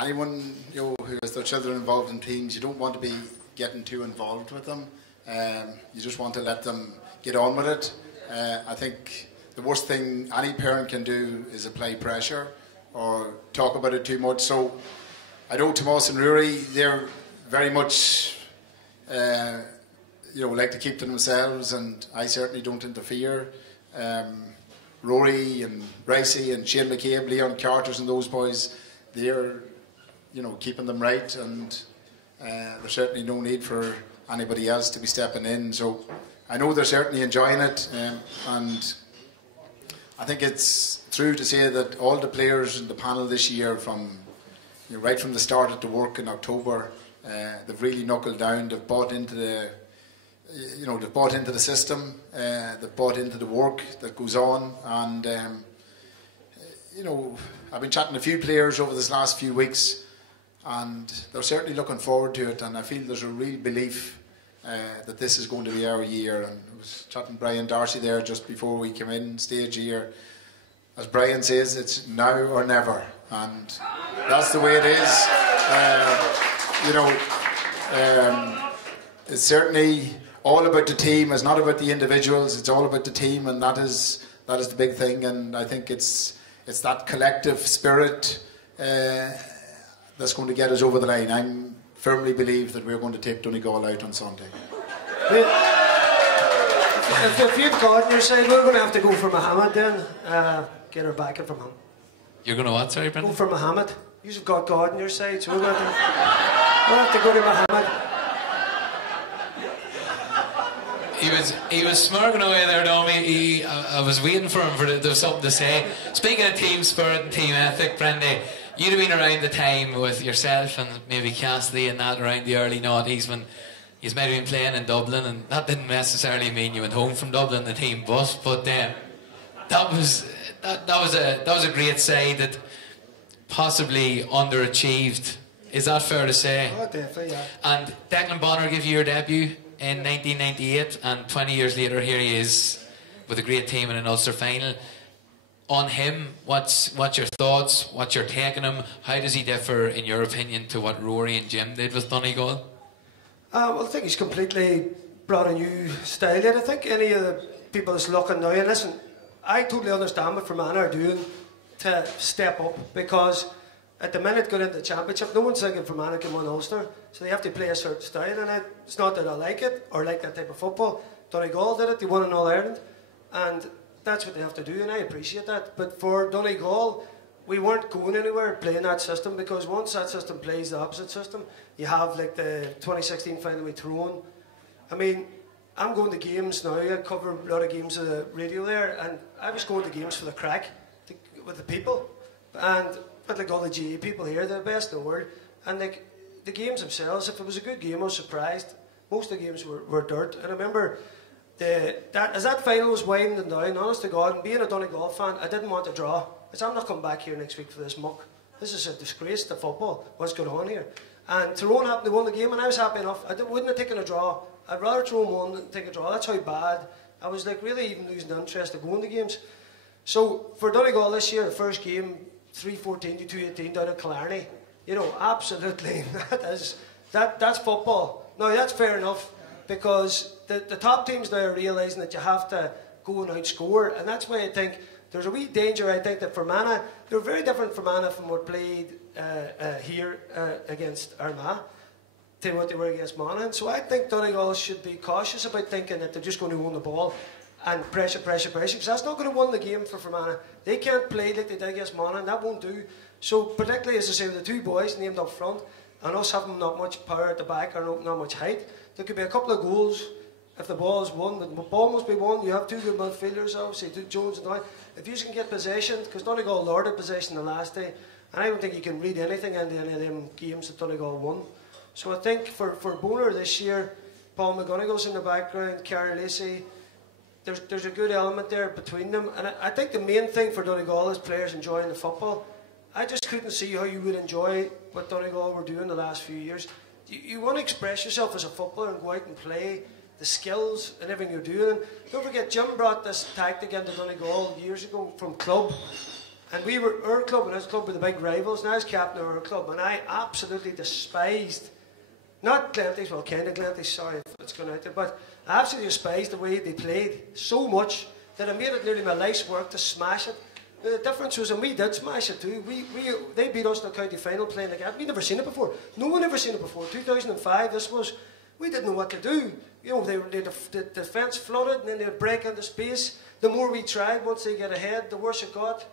anyone, you know, who has their children involved in teams, you don't want to be getting too involved with them. You just want to let them get on with it. I think the worst thing any parent can do is apply pressure or talk about it too much. So I know Tomas and Rory, they're very much, you know, like to keep to themselves, and I certainly don't interfere. Rory and Ricey and Shane McCabe, Leon Carters and those boys, they're, you know, keeping them right, and there's certainly no need for anybody else to be stepping in. So I know they're certainly enjoying it, and I think it's true to say that all the players in the panel this year, from, you know, right from the start of the work in October, they've really knuckled down. They've bought into the, you know, they've bought into the system. They've bought into the work that goes on, and you know, I've been chatting to a few players over this last few weeks, and they're certainly looking forward to it, and I feel there's a real belief that this is going to be our year. And I was chatting to Brian Darcy there just before we came in stage here. As Brian says, it's now or never, and that's the way it is. You know, it's certainly all about the team. It's not about the individuals. It's all about the team, and that is the big thing. And I think it's that collective spirit that's going to get us over the line. I firmly believe that we're going to take Donegal out on Sunday. If you've God on your side, we're going to have to go for Mohammed then. Get her backing from him. You're going to what, sorry, Brendan? Go for Mohammed. You've got God on your side, so we'll have to go to Mohammed. He was smirking away there, Domi. I was waiting for him there was something to say. Speaking of team spirit and team ethic, Brendan, you'd have been around the time with yourself and maybe Cassidy and that around the early noughties when you might have been playing in Dublin, and that didn't necessarily mean you went home from Dublin the team bus, but that was a great side that possibly underachieved. Is that fair to say? Oh, definitely, yeah. And Declan Bonner gave you your debut in 1998, and 20 years later here he is with a great team in an Ulster final. On him, what's your thoughts? What's your take on him? How does he differ, in your opinion, to what Rory and Jim did with Donegal? Well, I think he's completely brought a new style in. I think any of the people that's looking now, and listen, I totally understand what Fermanagh are doing to step up, because at the minute going into the championship, no one's thinking Fermanagh can win Ulster, so they have to play a certain style, and it's not that I like it or like that type of football. Donegal did it, they won in All Ireland, and that's what they have to do, and I appreciate that. But for Donegal, we weren't going anywhere playing that system, because once that system plays the opposite system, you have like the 2016 final with Tyrone. I mean, I'm going to games now. I cover a lot of games of the radio there, and I was going to games for the crack with the people, and but like all the GA people here, they're the best in the world, and like the games themselves, if it was a good game, I was surprised. Most of the games were dirt, and I remember as that final was winding down, honest to God, being a Donegal fan, I didn't want to draw. I said, I'm not coming back here next week for this muck. This is a disgrace to football, what's going on here. And Tyrone happened to win the game, and I was happy enough. wouldn't have taken a draw. I'd rather throw one than take a draw. That's how bad. I was like really even losing interest in going to games. So for Donegal this year, the first game, 3-14 to 2-18 down at Killarney, you know, absolutely, that's football. Now that's fair enough, because the top teams now are realising that you have to go and outscore, and that's why I think there's a wee danger. I think that Fermanagh, they're very different Fermanagh from what played here against Armagh to what they were against Monaghan. So I think Donegal should be cautious about thinking that they're just going to own the ball and pressure, because that's not going to win the game for Fermanagh. They can't play like they did against Monaghan, that won't do. So particularly, as I say, with the two boys named up front, and us having not much power at the back or not much height, there could be a couple of goals if the ball is won. The ball must be won. You have two good midfielders, obviously, Jones and Doyle. If you can get possession, because Donegal lorded possession the last day, and I don't think you can read anything into any of them games that Donegal won. So I think for Boner this year, Paul McGonagall's in the background, Karen Lacey, there's a good element there between them, and I think the main thing for Donegal is players enjoying the football. I just couldn't see how you would enjoy what Donegal were doing the last few years. You want to express yourself as a footballer and go out and play the skills and everything you're doing. And don't forget, Jim brought this tactic into Donegal years ago from club, and our club and his club were the big rivals, and I was captain of our club, and I absolutely despised, not Glenties, well, kind of Glenties, sorry if it's going out there, but I absolutely despised the way they played so much that I made it nearly my life's work to smash it. The difference was, and we did smash it too, they beat us in the county final playing like that. We'd never seen it before. No one ever seen it before. 2005, we didn't know what to do. You know, the defence flooded, and then they'd break into space. The more we tried, once they get ahead, the worse it got.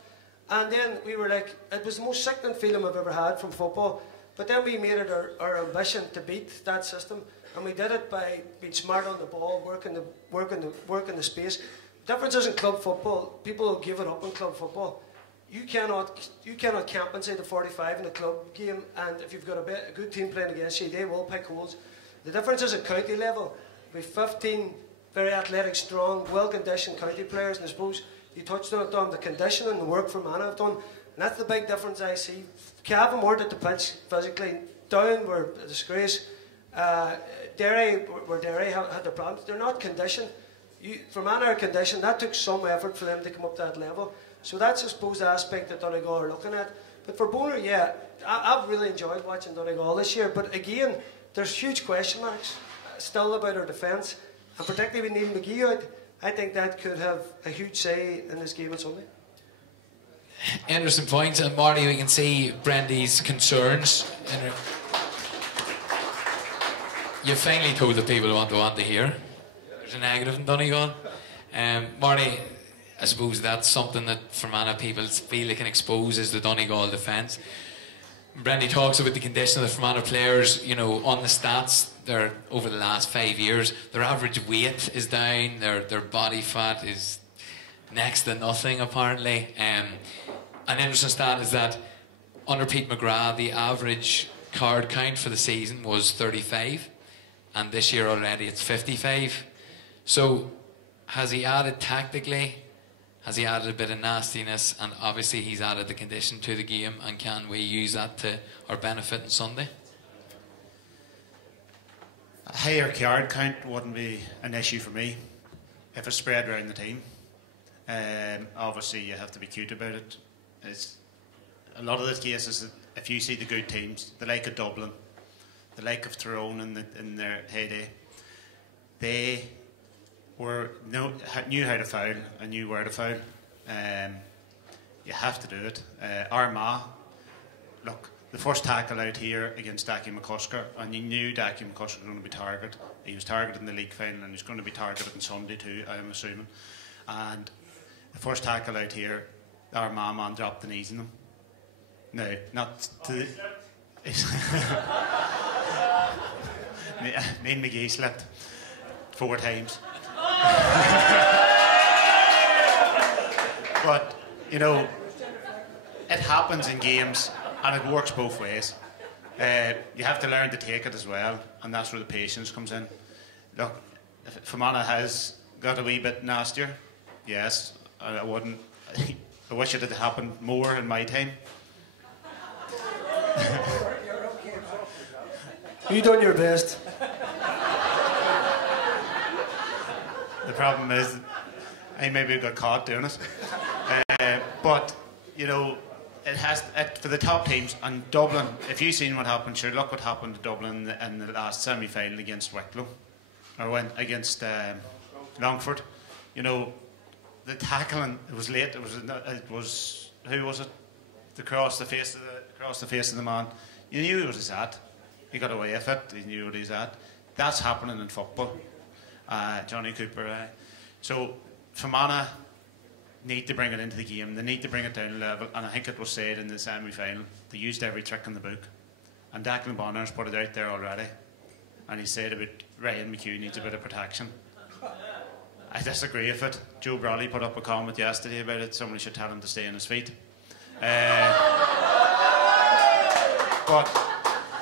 And then we were like, it was the most sickening feeling I've ever had from football. But then we made it our ambition to beat that system, and we did it by being smart on the ball, working the space. The difference is in club football, people will give it up in club football. You cannot camp inside the 45 in a club game, and if you've got a good team playing against you, they will pick holes. The difference is at county level. We have 15 very athletic, strong, well-conditioned county players, and I suppose you touched on it, Don, the conditioning and the work Fermanagh have done, and that's the big difference I see. Cavan weren't at the pitch physically, Down were a disgrace, Derry, where Derry had their problems, they're not conditioned. Fermanagh are conditioned, that took some effort for them to come up to that level. So that's, I suppose, the aspect that Donegal are looking at. But for Boner, yeah, I've really enjoyed watching Donegal this year. But again, there's huge question marks still about our defence. And particularly with Neil McGee out, I think that could have a huge say in this game on Sunday. Interesting points. And Marty, we can see Brendy's concerns. You finally told the people what they want to hear. There's a negative in Donegal. Marty, I suppose that's something that Fermanagh people feel they can expose is the Donegal defence. Brendy talks about the condition of the Fermanagh players, you know, on the stats. They're over the last 5 years, their average weight is down, their body fat is next to nothing apparently. An interesting stat is that under Pete McGrath, the average card count for the season was 35, and this year already it's 55. So has he added tactically? Has he added a bit of nastiness? And obviously he's added the condition to the game, and can we use that to our benefit on Sunday? A higher card count wouldn't be an issue for me if it's spread around the team. Obviously you have to be cute about it. It's a lot of the cases that if you see the good teams, the like of Dublin, the like of Tyrone in their heyday, they knew how to foul and knew where to foul. You have to do it. Armagh, look, the first tackle out here against Dackie McCusker, and you knew Dackie McCusker was going to be targeted. He was targeted in the league final, and he's going to be targeted on Sunday too, I'm assuming. And the first tackle out here, Armagh man dropped the knees in them. No, not to the... Me and McGee slipped 4 times. But, you know, it happens in games and it works both ways. You have to learn to take it as well, and that's where the patience comes in. Look, Fermanagh has got a wee bit nastier, yes. I wish it had happened more in my time. You done your best. The problem is, I maybe got caught doing it. But, you know, for the top teams, and Dublin, if you've seen what happened, sure, look what happened to Dublin in the last semi-final against Wicklow, or against Longford. You know, the tackling, it was late, it was who was it? Across the face of the man. You knew he was his at. He got away with it, he knew what he's at. That's happening in football. Johnny Cooper. So Fermanagh need to bring it into the game. They need to bring it down a level, and I think it was said in the semi-final they used every trick in the book, and Declan Bonner's put it out there already, and he said about Ryan McHugh needs a bit of protection. I disagree with it. Joe Bradley put up a comment yesterday about it. Somebody should tell him to stay on his feet. But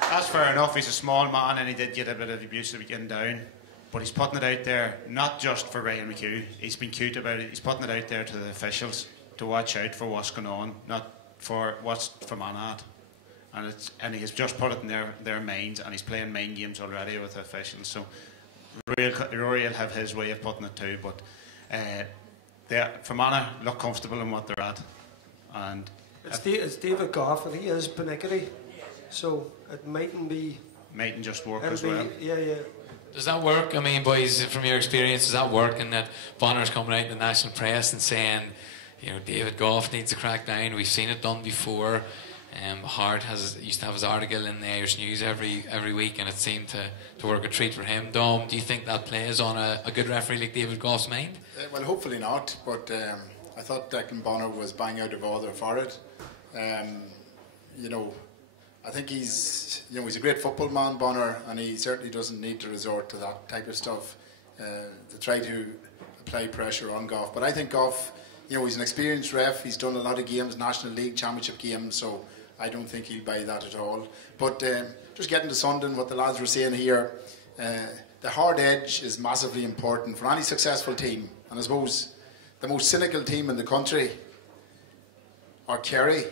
that's fair enough. He's a small man and he did get a bit of abuse of getting down. But he's putting it out there not just for Ryan McHugh. He's been cute about it. He's putting it out there to the officials to watch out for what's going on, not for what's Fermanagh. And he has just put it in their minds, and he's playing mind games already with the officials. So Rory will have his way of putting it too. But Fermanagh look comfortable in what they're at. And it's David Goff, and he is panicky, so it mightn't just work as well. Yeah. Does that work? I mean, boys, from your experience, does that work? In that Bonner's coming out in the national press and saying, you know, David Goff needs to crack down. We've seen it done before. Hart used to have his article in the Irish News every week, and it seemed to work a treat for him. Dom, do you think that plays on a good referee like David Goff's mind? Well, hopefully not, but I thought Declan Bonner was bang out of order for it. You know, I think he's a great football man, Bonner, and he certainly doesn't need to resort to that type of stuff to try to apply pressure on Goff. But I think Goff, you know, he's an experienced ref. He's done a lot of games, National League, Championship games, so I don't think he'll buy that at all. But just getting to Sunday, what the lads were saying here, the hard edge is massively important for any successful team. And I suppose the most cynical team in the country are Kerry,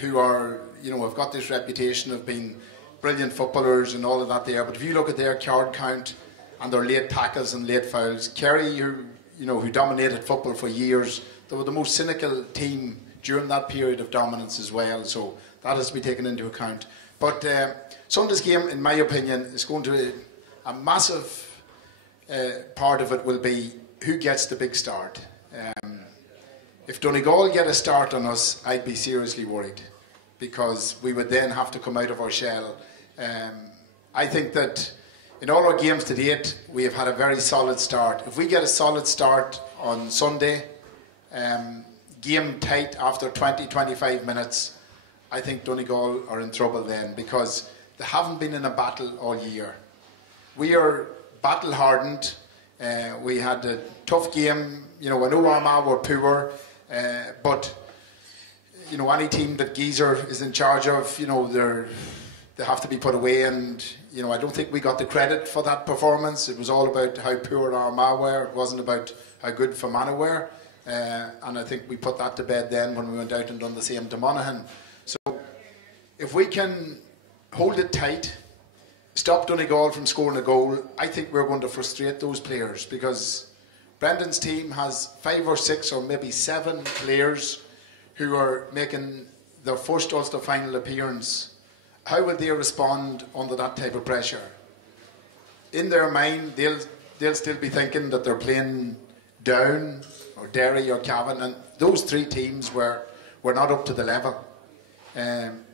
who are, have got this reputation of being brilliant footballers and all of that there. But if you look at their card count and their late tackles and late fouls, Kerry, who dominated football for years, they were the most cynical team during that period of dominance as well. So that has to be taken into account. But Sunday's game, in my opinion, is going to a massive part of it will be who gets the big start. If Donegal get a start on us, I'd be seriously worried, because we would then have to come out of our shell. I think that in all our games to date, we have had a very solid start. If we get a solid start on Sunday, game tight after 20-25 minutes, I think Donegal are in trouble then, because they haven't been in a battle all year. We are battle hardened. We had a tough game. I know Armagh were poor, but any team that Geezer is in charge of, they have to be put away. And I don't think we got the credit for that performance. It was all about how poor Armagh were. It wasn't about how good Fermanagh were. And I think we put that to bed then when we went out and done the same to Monaghan. So if we can hold it tight, stop Donegal from scoring a goal, I think we're going to frustrate those players, because Brendan's team has 5 or 6 or maybe 7 players who are making their first Ulster final appearance. How will they respond under that type of pressure? In their mind, they'll still be thinking that they're playing Down or Derry or Cavan, and those 3 teams were not up to the level.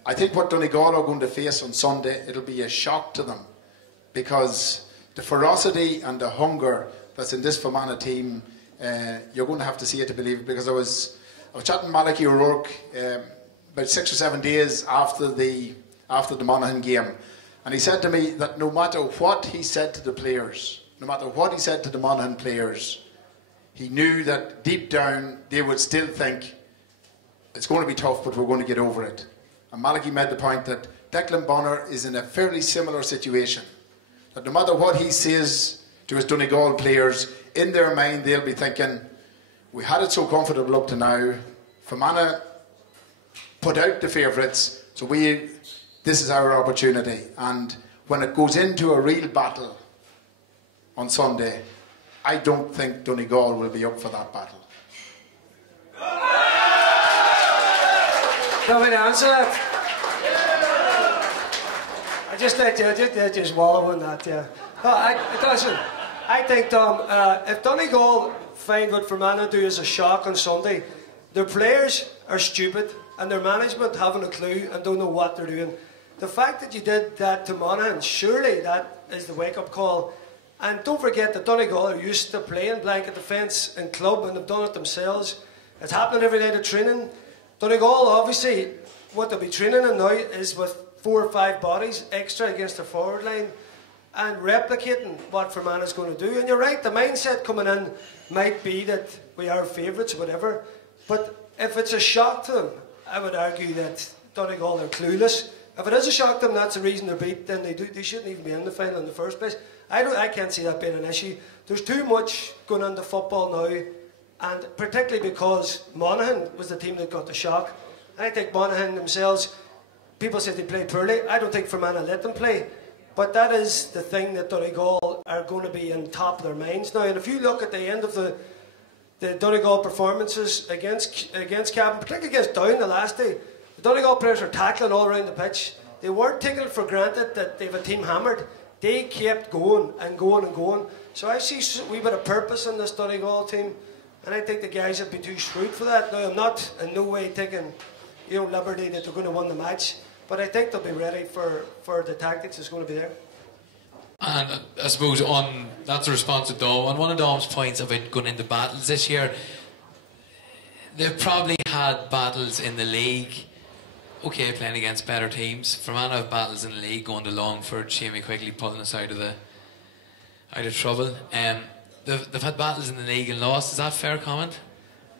I think what Donegal are going to face on Sunday, it'll be a shock to them, because the ferocity and the hunger that's in this Fermanagh team, you're going to have to see it to believe it. Because I was chatting to Malachy O'Rourke about 6 or 7 days after the Monaghan game, and he said to me that no matter what he said to the players, no matter what he said to the Monaghan players, he knew that deep down they would still think it's going to be tough, but we're going to get over it. And Malachy made the point that Declan Bonner is in a fairly similar situation. That no matter what he says to his Donegal players, in their mind they'll be thinking, we had it so comfortable up to now. Fermanagh put out the favourites, so this is our opportunity. And when it goes into a real battle on Sunday, I don't think Donegal will be up for that battle. Do you want me to answer that? I just let you wallow in that, yeah. Listen, I think, Tom, if Donegal find what Fermanagh do as a shock on Sunday, their players are stupid and their management haven't a clue and don't know what they're doing. The fact that you did that to Monaghan, surely that is the wake-up call. And don't forget that Donegal are used to playing blanket defence in club, and they've done it themselves. It's happening every night of training. Donegal, obviously, what they'll be training in now is with 4 or 5 bodies extra against their forward line and replicating what Fermanagh is going to do. And you're right, the mindset coming in might be that we are favourites or whatever, but if it's a shock to them, I would argue that Donegal are clueless. If it is a shock to them, that's the reason they're beat, then they shouldn't even be in the final in the first place. I can't see that being an issue. There's too much going into football now, and particularly because Monaghan was the team that got the shock. And I think Monaghan themselves, people say they played poorly. I don't think Fermanagh let them play. But that is the thing that Donegal are going to be on top of their minds now. And if you look at the end of the Donegal performances against Cavan, particularly against Down the last day, the Donegal players were tackling all around the pitch. They weren't taking it for granted that they have a team hammered. They kept going and going and going. So I see a wee bit of purpose in this Donegal team, and I think the guys have been too shrewd for that. Now, I'm not in no way taking liberty that they're going to win the match, but I think they'll be ready for the tactics that's going to be there. And I suppose that's a response to Dom. On one of Dom's points about going into battles this year, they've probably had battles in the league, okay, playing against better teams. Fermanagh have battles in the league, going to Longford, Shamey Quigley pulling us out of trouble. They've had battles in the league and lost. Is that a fair comment?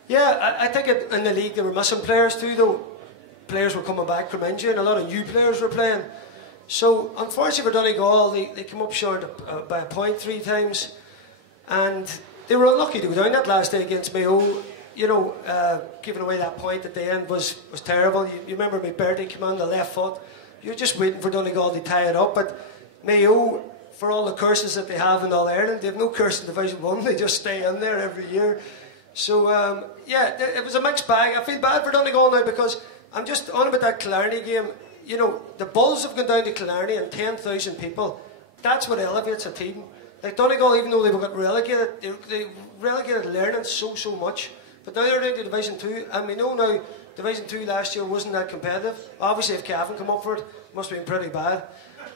Yeah, I think in the league they were missing players too, though. Players were coming back from injury and a lot of new players were playing. So, unfortunately for Donegal, they came up short by a point 3 times. And they were unlucky to go down that last day against Mayo. You know, giving away that point at the end was terrible. You remember McBurdy came on the left foot. You're just waiting for Donegal to tie it up. But Mayo, for all the curses that they have in All Ireland, they have no curse in Division 1. They just stay in there every year. So, yeah, it was a mixed bag. I feel bad for Donegal now because I'm just on about that Killarney game. You know, the Bulls have gone down to Killarney and 10,000 people. That's what elevates a team. Like Donegal, even though they got relegated, they relegated learning so much. But now they're down to Division 2, and we know now Division 2 last year wasn't that competitive. Obviously, if Cavan come up for it, must have been pretty bad.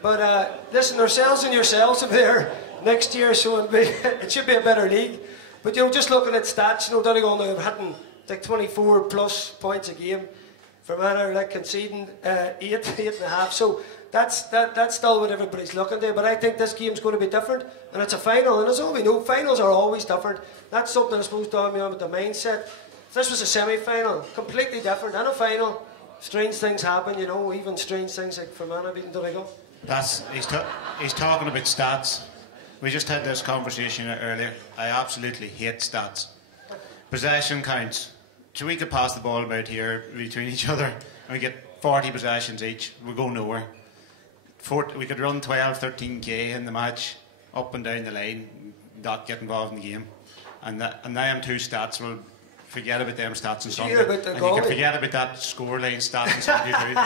But listen, ourselves and yourselves are there next year, so it should be a better league. But you know, just looking at stats, you know, Donegal now have hitting like 24 plus points a game. Fermanagh like conceding 8.5. So that's still what everybody's looking to. But I think this game's going to be different, and it's a final. And as all we know, finals are always different. That's something I suppose to me on with the mindset. If this was a semi-final, completely different. And a final, strange things happen. You know, even strange things like Fermanagh beating Donegal. He's talking about stats. We just had this conversation earlier. I absolutely hate stats. Possession counts. So we could pass the ball about here between each other and we get 40 possessions each. We go nowhere. We could run 12, 13k in the match, up and down the line, not get involved in the game. And them two stats, will forget about them stats on Sunday. And you can forget about that scoreline stat on Sunday too.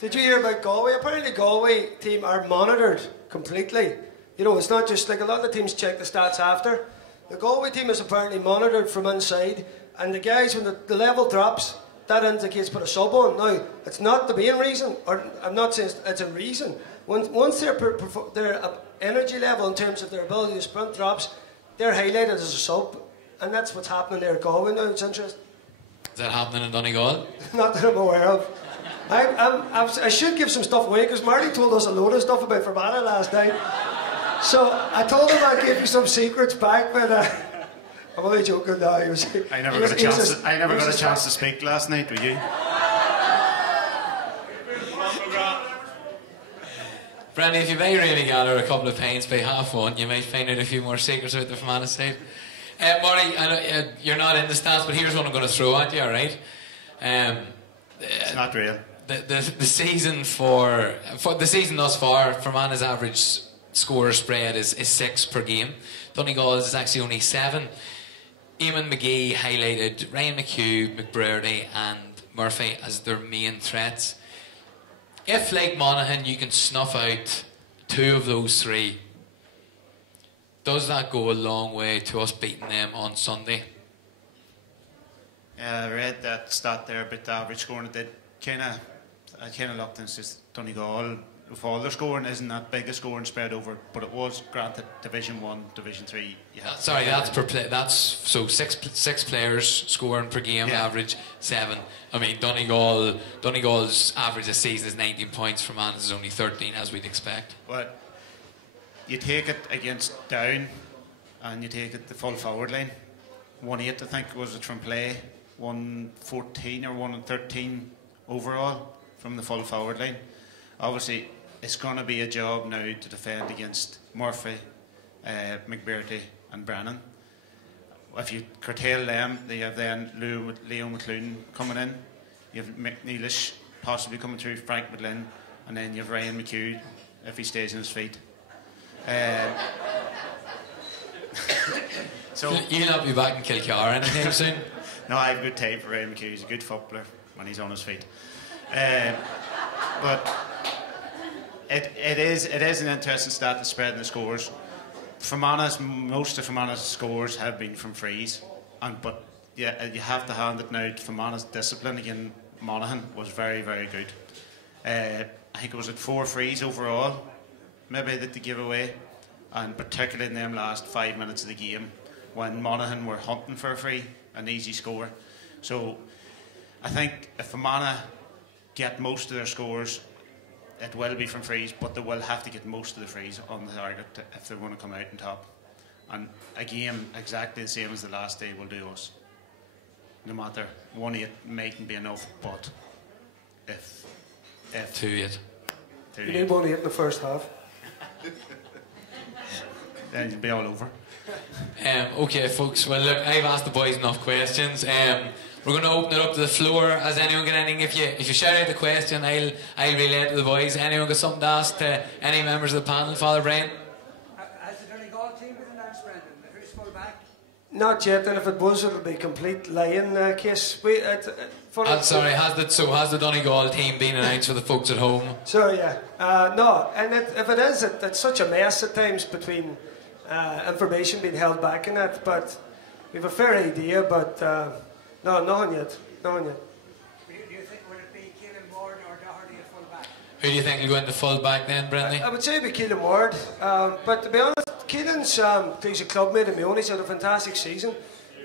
Did you hear about Galway? Apparently Galway team are monitored completely. You know, it's not just like a lot of the teams check the stats after. The Galway team is apparently monitored from inside, and the guys, when the level drops, that indicates put a sub on. Now, it's not the main reason, or I'm not saying it's a reason. Once their energy level in terms of their ability to sprint drops, they're highlighted as a sub, and that's what's happening there at Galway now. It's interesting. Is that happening in Donegal? Not that I'm aware of. I should give some stuff away because Marty told us a load of stuff about Fermanagh last night. So I told him I'd give you some secrets back, but I'm only joking now. I never got a chance to speak last night with you. Brandy, if you may really gather a couple of pints by half one, you might find out a few more secrets about the Fermanagh side. Marty, I know you're not in the stats, but here's what I'm going to throw at you, alright? It's not real. The season for the season thus far, Fermanagh's average score spread is 6 per game. Donegal's is actually only 7. Eamon McGee highlighted Ryan McHugh, McBurdy and Murphy as their main threats. If, like Monaghan, you can snuff out 2 of those 3, does that go a long way to us beating them on Sunday? Yeah, I read that stat there about the average scoring. I kind of looked and says Donegal, with all their scoring, isn't that big a scoring spread over, but it was granted Division 1, Division 3. Sorry, that's per play. That's so six players scoring per game, average 7. I mean, Donegal's average this season is 19 points. Fermanagh's is only 13, as we'd expect. But you take it against Down, and you take it the full forward line. 1-8, I think, was it from play. 1-14 or 1-13 overall from the full forward line. Obviously, it's going to be a job now to defend against Murphy, McBurdy and Brennan. If you curtail them, they have then Leo McLoone coming in. You have McNeilish possibly coming through, Frank McLean, and then you have Ryan McHugh if he stays on his feet. So you'll not be back in Kilcar anytime soon? No, I have a good time for Ryan McHugh. He's a good footballer when he's on his feet. But it is an interesting stat to spread the scores. Most of Fermanagh's scores have been from frees, but yeah, you have to hand it now to Fermanagh's discipline again. Monaghan was very, very good. I think it was at 4 frees overall, maybe that they give away, and particularly in them last 5 minutes of the game when Monaghan were hunting for a free, an easy score. So I think if Fermanagh get most of their scores, it will be from frees, but they will have to get most of the frees on the target if they're going to come out on top. And a game exactly the same as the last day will do us. No matter 1-8 mightn't be enough, but if 2-8. You need 1-8 in the first half. then you'd be all over. Okay, folks. Well, look, I've asked the boys enough questions. We're going to open it up to the floor. Has anyone got anything? If you shout out the question, I'll relay it to the boys. Anyone got something to ask to any members of the panel? Father Brian? Has the Donegal team been announced, Brendan? Who's full back? Not yet, and if it was, it'll be a complete lying case. Sorry, has the Donegal team been announced for the folks at home? Sorry, yeah. No, and if it is, it's such a mess at times between information being held back in it, but we have a fair idea, but no, nothing yet. Nothing yet. Do you think, will it be Keelan Ward or Doherty at full back? Who do you think will go into full back then, Brendan? I would say it'd be Keelan Ward, but to be honest, Keelan's he's a clubmate of my own. He's had a fantastic season.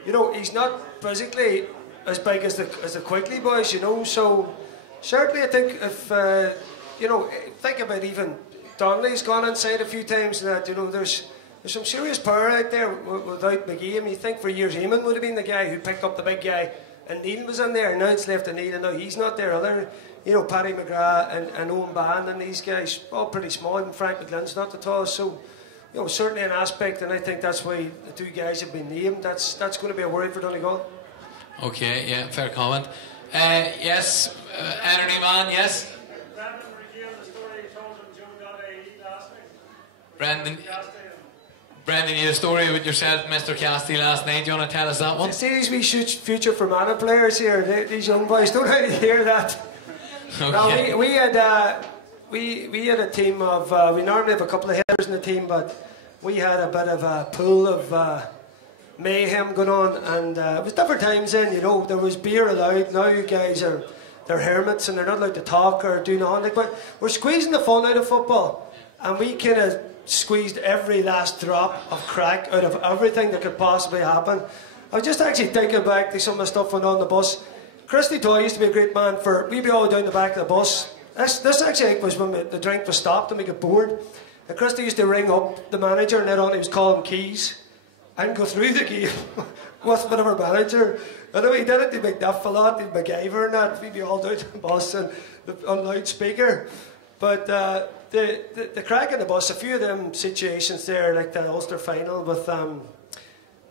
You know, he's not physically as big as the Quigley boys, you know, so certainly I think if, you know, think about even Donnelly's gone inside a few times and that, you know, there's some serious power out there without McGee. I mean, you think for years Eamon would have been the guy who picked up the big guy, and Neil was in there, and now it's left to Neil, and now he's not there. Other, you know, Paddy McGrath and Owen Band and these guys, all pretty small, and Frank McGlynn's not the tallest, so, you know, certainly an aspect, and I think that's why the two guys have been named. That's going to be a worry for Donegal. Okay, yeah, fair comment. Yes, Eirne man, yes? Brendan, regale the story you told him Joe got a last night. Brendan, you had a story with yourself, Mr. Cassidy, last night. Do you want to tell us that one? See these wee future Fermanagh players here, these young boys, don't know how to hear that. Okay. No, we had a team of, we normally have a couple of headers in the team, but we had a bit of a pool of mayhem going on, and it was different times then, you know, there was beer allowed. Now you guys they're hermits and they're not allowed to talk or do nothing, but we're squeezing the fun out of football, and we kind of squeezed every last drop of crack out of everything that could possibly happen. I was just actually thinking back to some of the stuff went on the bus. Christy Toy used to be a great man for, we'd be all down the back of the bus. This actually was when the drink was stopped and we got bored. And Christy used to ring up the manager, and then on he was calling keys and go through the game with whatever manager. I know he did it to McDuff a lot, to MacGyver and that. We'd be all down the bus and on loudspeaker. But the crack in the bus, a few of them situations there, like the Ulster final with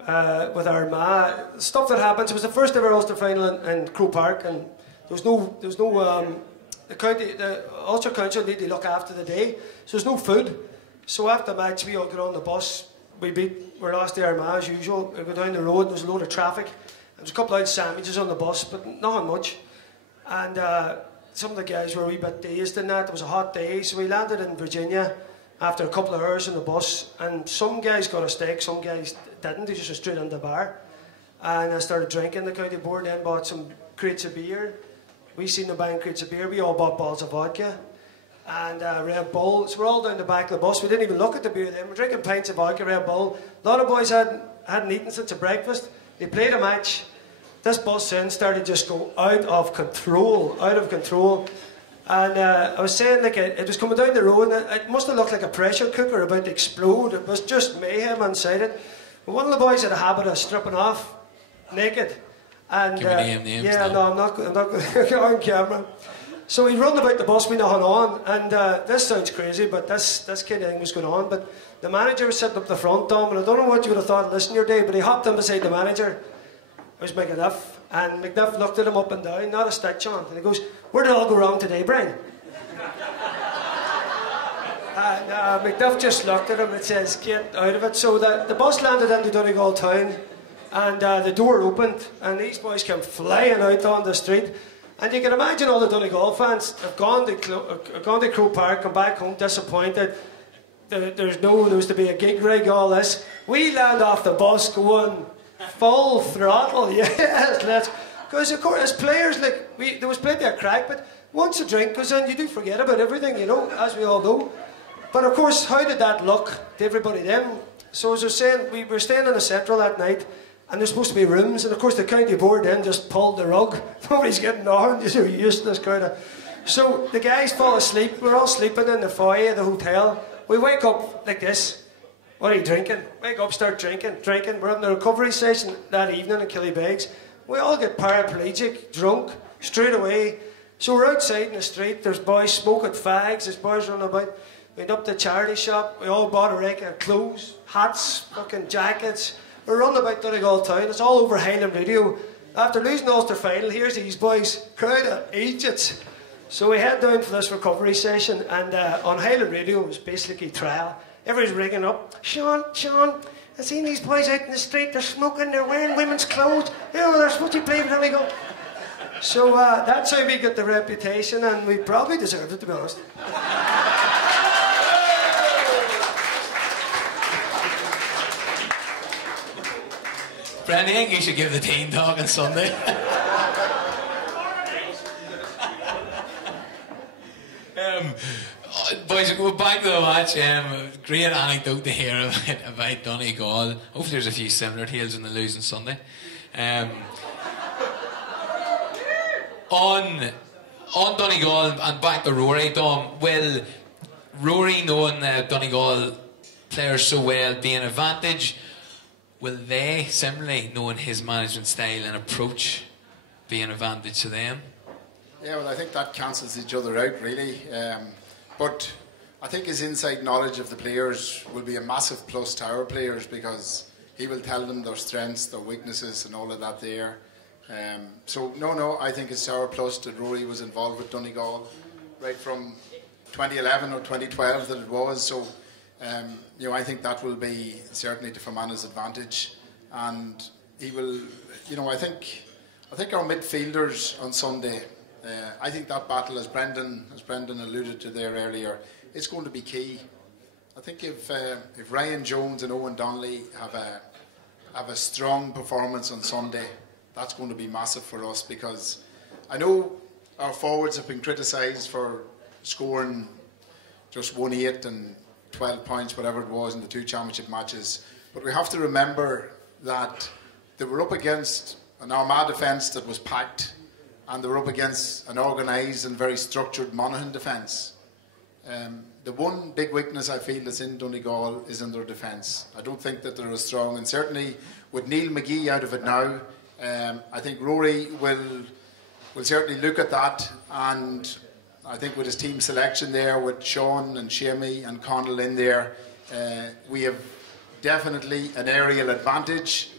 Armagh, stuff that happens. It was the first ever Ulster final in Croke Park, and there was no the Ulster Council need to look after the day, so there's no food. So after the match, we all get on the bus. We lost to Armagh as usual. We go down the road. There was a load of traffic. There was a couple of sandwiches on the bus, but nothing much. And some of the guys were a wee bit dazed in that. It was a hot day, so we landed in Virginia after a couple of hours on the bus. And some guys got a steak, some guys didn't. They just went straight into the bar. And I started drinking. The county board then bought some crates of beer. We seen them buying crates of beer. We all bought bottles of vodka and Red Bull. So we're all down the back of the bus. We didn't even look at the beer then. We're drinking pints of vodka, Red Bull. A lot of boys hadn't eaten since the breakfast. They played a match. This bus then started just go out of control. And I was saying, like, it was coming down the road, and it must have looked like a pressure cooker about to explode. It was just mayhem inside it. But one of the boys had a habit of stripping off naked. And Can we name names? yeah, no, I'm not going to go on camera. So he run about the bus with nothing on, and this sounds crazy, but this kind of thing was going on. But the manager was sitting up the front, Tom, and I don't know what you would have thought listening your day, but he hopped in beside the manager. It was McGrath, and McGrath looked at him up and down, not a stitch on, and he goes, "Where did it all go wrong today, Brian?" And McGrath just looked at him and says, "Get out of it." So the bus landed into Donegal town, and the door opened, and these boys came flying out on the street. And you can imagine all the Donegal fans have gone to Croke Park, come back home disappointed. There was to be a gig rig, all this. We land off the bus going full throttle, yes, because of course as players, like there was plenty of crack, but once a drink goes in, you do forget about everything, you know, as we all know. But of course, how did that look to everybody then? So as I was saying, we were staying in the Central that night, and there's supposed to be rooms, and of course the county board then just pulled the rug. Nobody's getting on, you're used to this kind of. So the guys fall asleep, we're all sleeping in the foyer of the hotel. We wake up like this. What are you drinking? Wake up, start drinking. We're having a recovery session that evening in Killybegs. We all get paraplegic, drunk, straight away. So we're outside in the street, there's boys smoking fags, there's boys running about. We went up to the charity shop, we all bought a rake of clothes, hats, fucking jackets. We're running about Donegal town, it's all over Highland Radio. After losing Ulster final, here's these boys, crowd of idiots. So we head down for this recovery session, and on Highland Radio it was basically trial. Everybody's ringing up, Sean, I've seen these boys out in the street, they're smoking, they're wearing women's clothes, you know, they're supposed to play with Donegal. So that's how we got the reputation, and we probably deserved it, to be honest. Brendan, I think you should give the team talk on Sunday. Boys, we'll go back to the match. Great anecdote to hear about Donegal. Hopefully there's a few similar tales in the losing Sunday. On Donegal, and back to Rory, Dom, will Rory, knowing Donegal players so well, be an advantage? Will they, similarly, knowing his management style and approach, be an advantage to them? Yeah, well, I think that cancels each other out, really. But I think his inside knowledge of the players will be a massive plus to our players, because he will tell them their strengths, their weaknesses and all of that there. So, no, I think it's our plus that Rory was involved with Donegal right from 2011 or 2012 that it was. So, you know, I think that will be certainly to Fermanagh's advantage. And he will, you know, I think our midfielders on Sunday, I think that battle, as Brendan alluded to there earlier, it's going to be key. I think if Ryan Jones and Owen Donnelly have a strong performance on Sunday, that's going to be massive for us, because I know our forwards have been criticised for scoring just 1-8 and 12 points, whatever it was, in the 2 championship matches. But we have to remember that they were up against an Armagh defence that was packed, and they were up against an organised and very structured Monaghan defence. The one big weakness I feel that's in Donegal is in their defence. I don't think that they're as strong, and certainly with Neil McGee out of it now, I think Rory will certainly look at that, and I think with his team selection there, with Sean and Shamey and Connell in there, we have definitely an aerial advantage,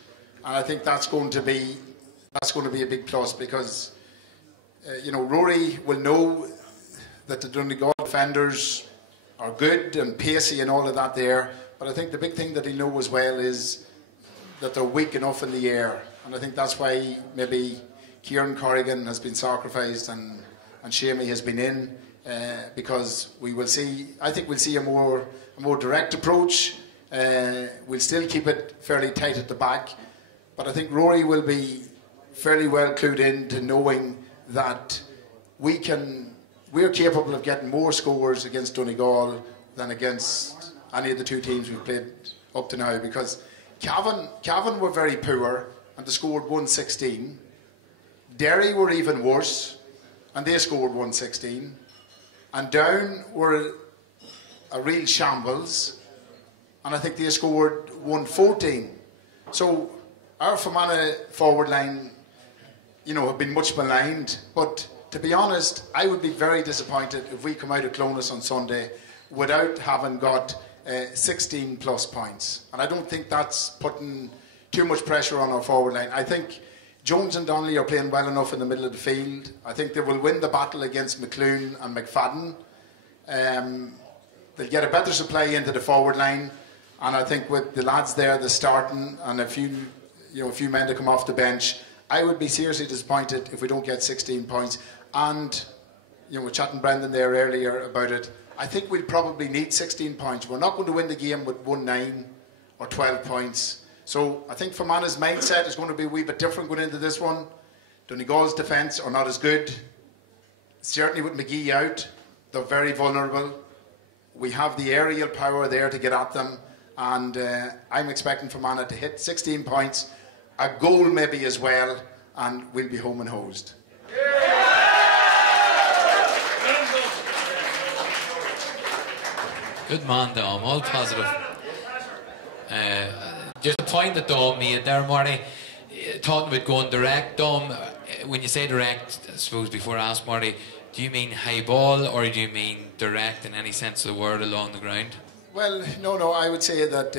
and I think that's going to be a big plus, because you know, Rory will know that the Donegal defenders are good and pacey and all of that there, but I think the big thing that he'll know as well is that they're weak enough in the air, and I think that's why maybe Kieran Corrigan has been sacrificed and Shamey has been in, because we will see, I think we'll see a more direct approach. We'll still keep it fairly tight at the back, but I think Rory will be fairly well clued in to knowing that we're capable of getting more scores against Donegal than against any of the 2 teams we've played up to now, because Cavan were very poor and they scored 116. Derry were even worse and they scored 116. And Down were a real shambles, and I think they scored 114. So our Fermanagh forward line, you know, have been much maligned, but to be honest, I would be very disappointed if we come out of Clonus on Sunday without having got 16 plus points. And I don't think that's putting too much pressure on our forward line. I think Jones and Donnelly are playing well enough in the middle of the field. I think they will win the battle against McClune and McFadden. They'll get a better supply into the forward line, and I think with the lads there, the starting, and a few men to come off the bench, I would be seriously disappointed if we don't get 16 points. And you know, we were chatting Brendan there earlier about it. I think we'll probably need 16 points. We're not going to win the game with 1-9 or 12 points. So I think Fermanagh's mindset is going to be a wee bit different going into this one. Donegal's defence are not as good. Certainly with McGee out, they're very vulnerable. We have the aerial power there to get at them, and I'm expecting Fermanagh to hit 16 points, a goal maybe as well, and we'll be home and hosed. Good man, Dom. All positive. Just a point that Dom made there, Marty, talking about going direct. Dom, when you say direct, I suppose before I ask Marty, do you mean high ball or do you mean direct in any sense of the word along the ground? Well, no, I would say that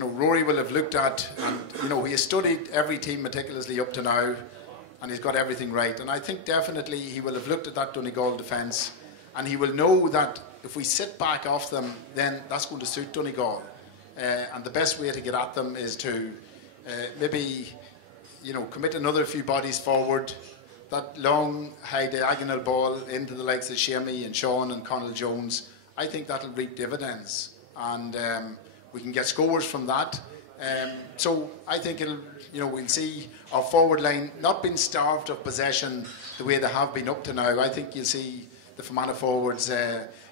Rory will have looked at, and he has studied every team meticulously up to now, and he's got everything right. And I think definitely he will have looked at that Donegal defence, and he will know that if we sit back off them, then that's going to suit Donegal. And the best way to get at them is to maybe commit another few bodies forward. That long, high diagonal ball into the likes of Shamey and Sean and Connell Jones, I think that'll reap dividends, and we can get scores from that. So I think we'll see our forward line not being starved of possession the way they have been up to now. I think you'll see the Fermanagh forwards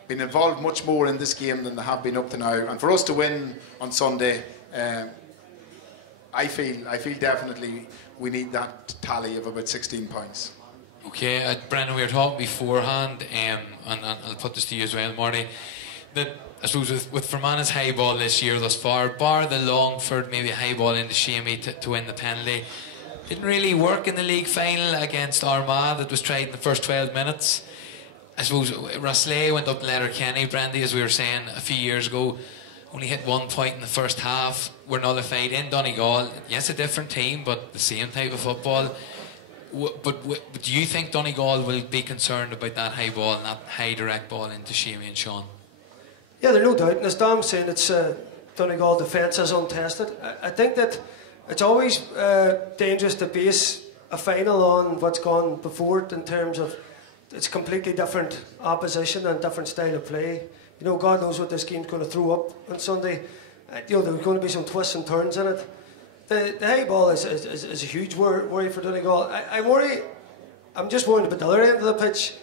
being involved much more in this game than they have been up to now. And for us to win on Sunday, I feel definitely we need that tally of about 16 points. Okay, Brendan, we were talking beforehand, and I'll put this to you as well, Marty, that I suppose with Fermanagh's high ball this year thus far, bar the Longford maybe high ball into Shamey to win the penalty, didn't really work in the league final against Armagh that was tried in the first 12 minutes. I suppose Rosslea went up Letterkenny, Brandy, as we were saying a few years ago, only hit 1 point in the first half, were nullified in Donegal. Yes, a different team, but the same type of football. But do you think Donegal will be concerned about that high ball and that high direct ball into Shamey and Sean? Yeah, there's no doubt. And as Dom's saying, it's Donegal defence is untested. I think that it's always dangerous to base a final on what's gone before it in terms of it's completely different opposition and different style of play. God knows what this game's going to throw up on Sunday. There's going to be some twists and turns in it. The high ball is a huge worry for Donegal. I'm just worried about the other end of the pitch.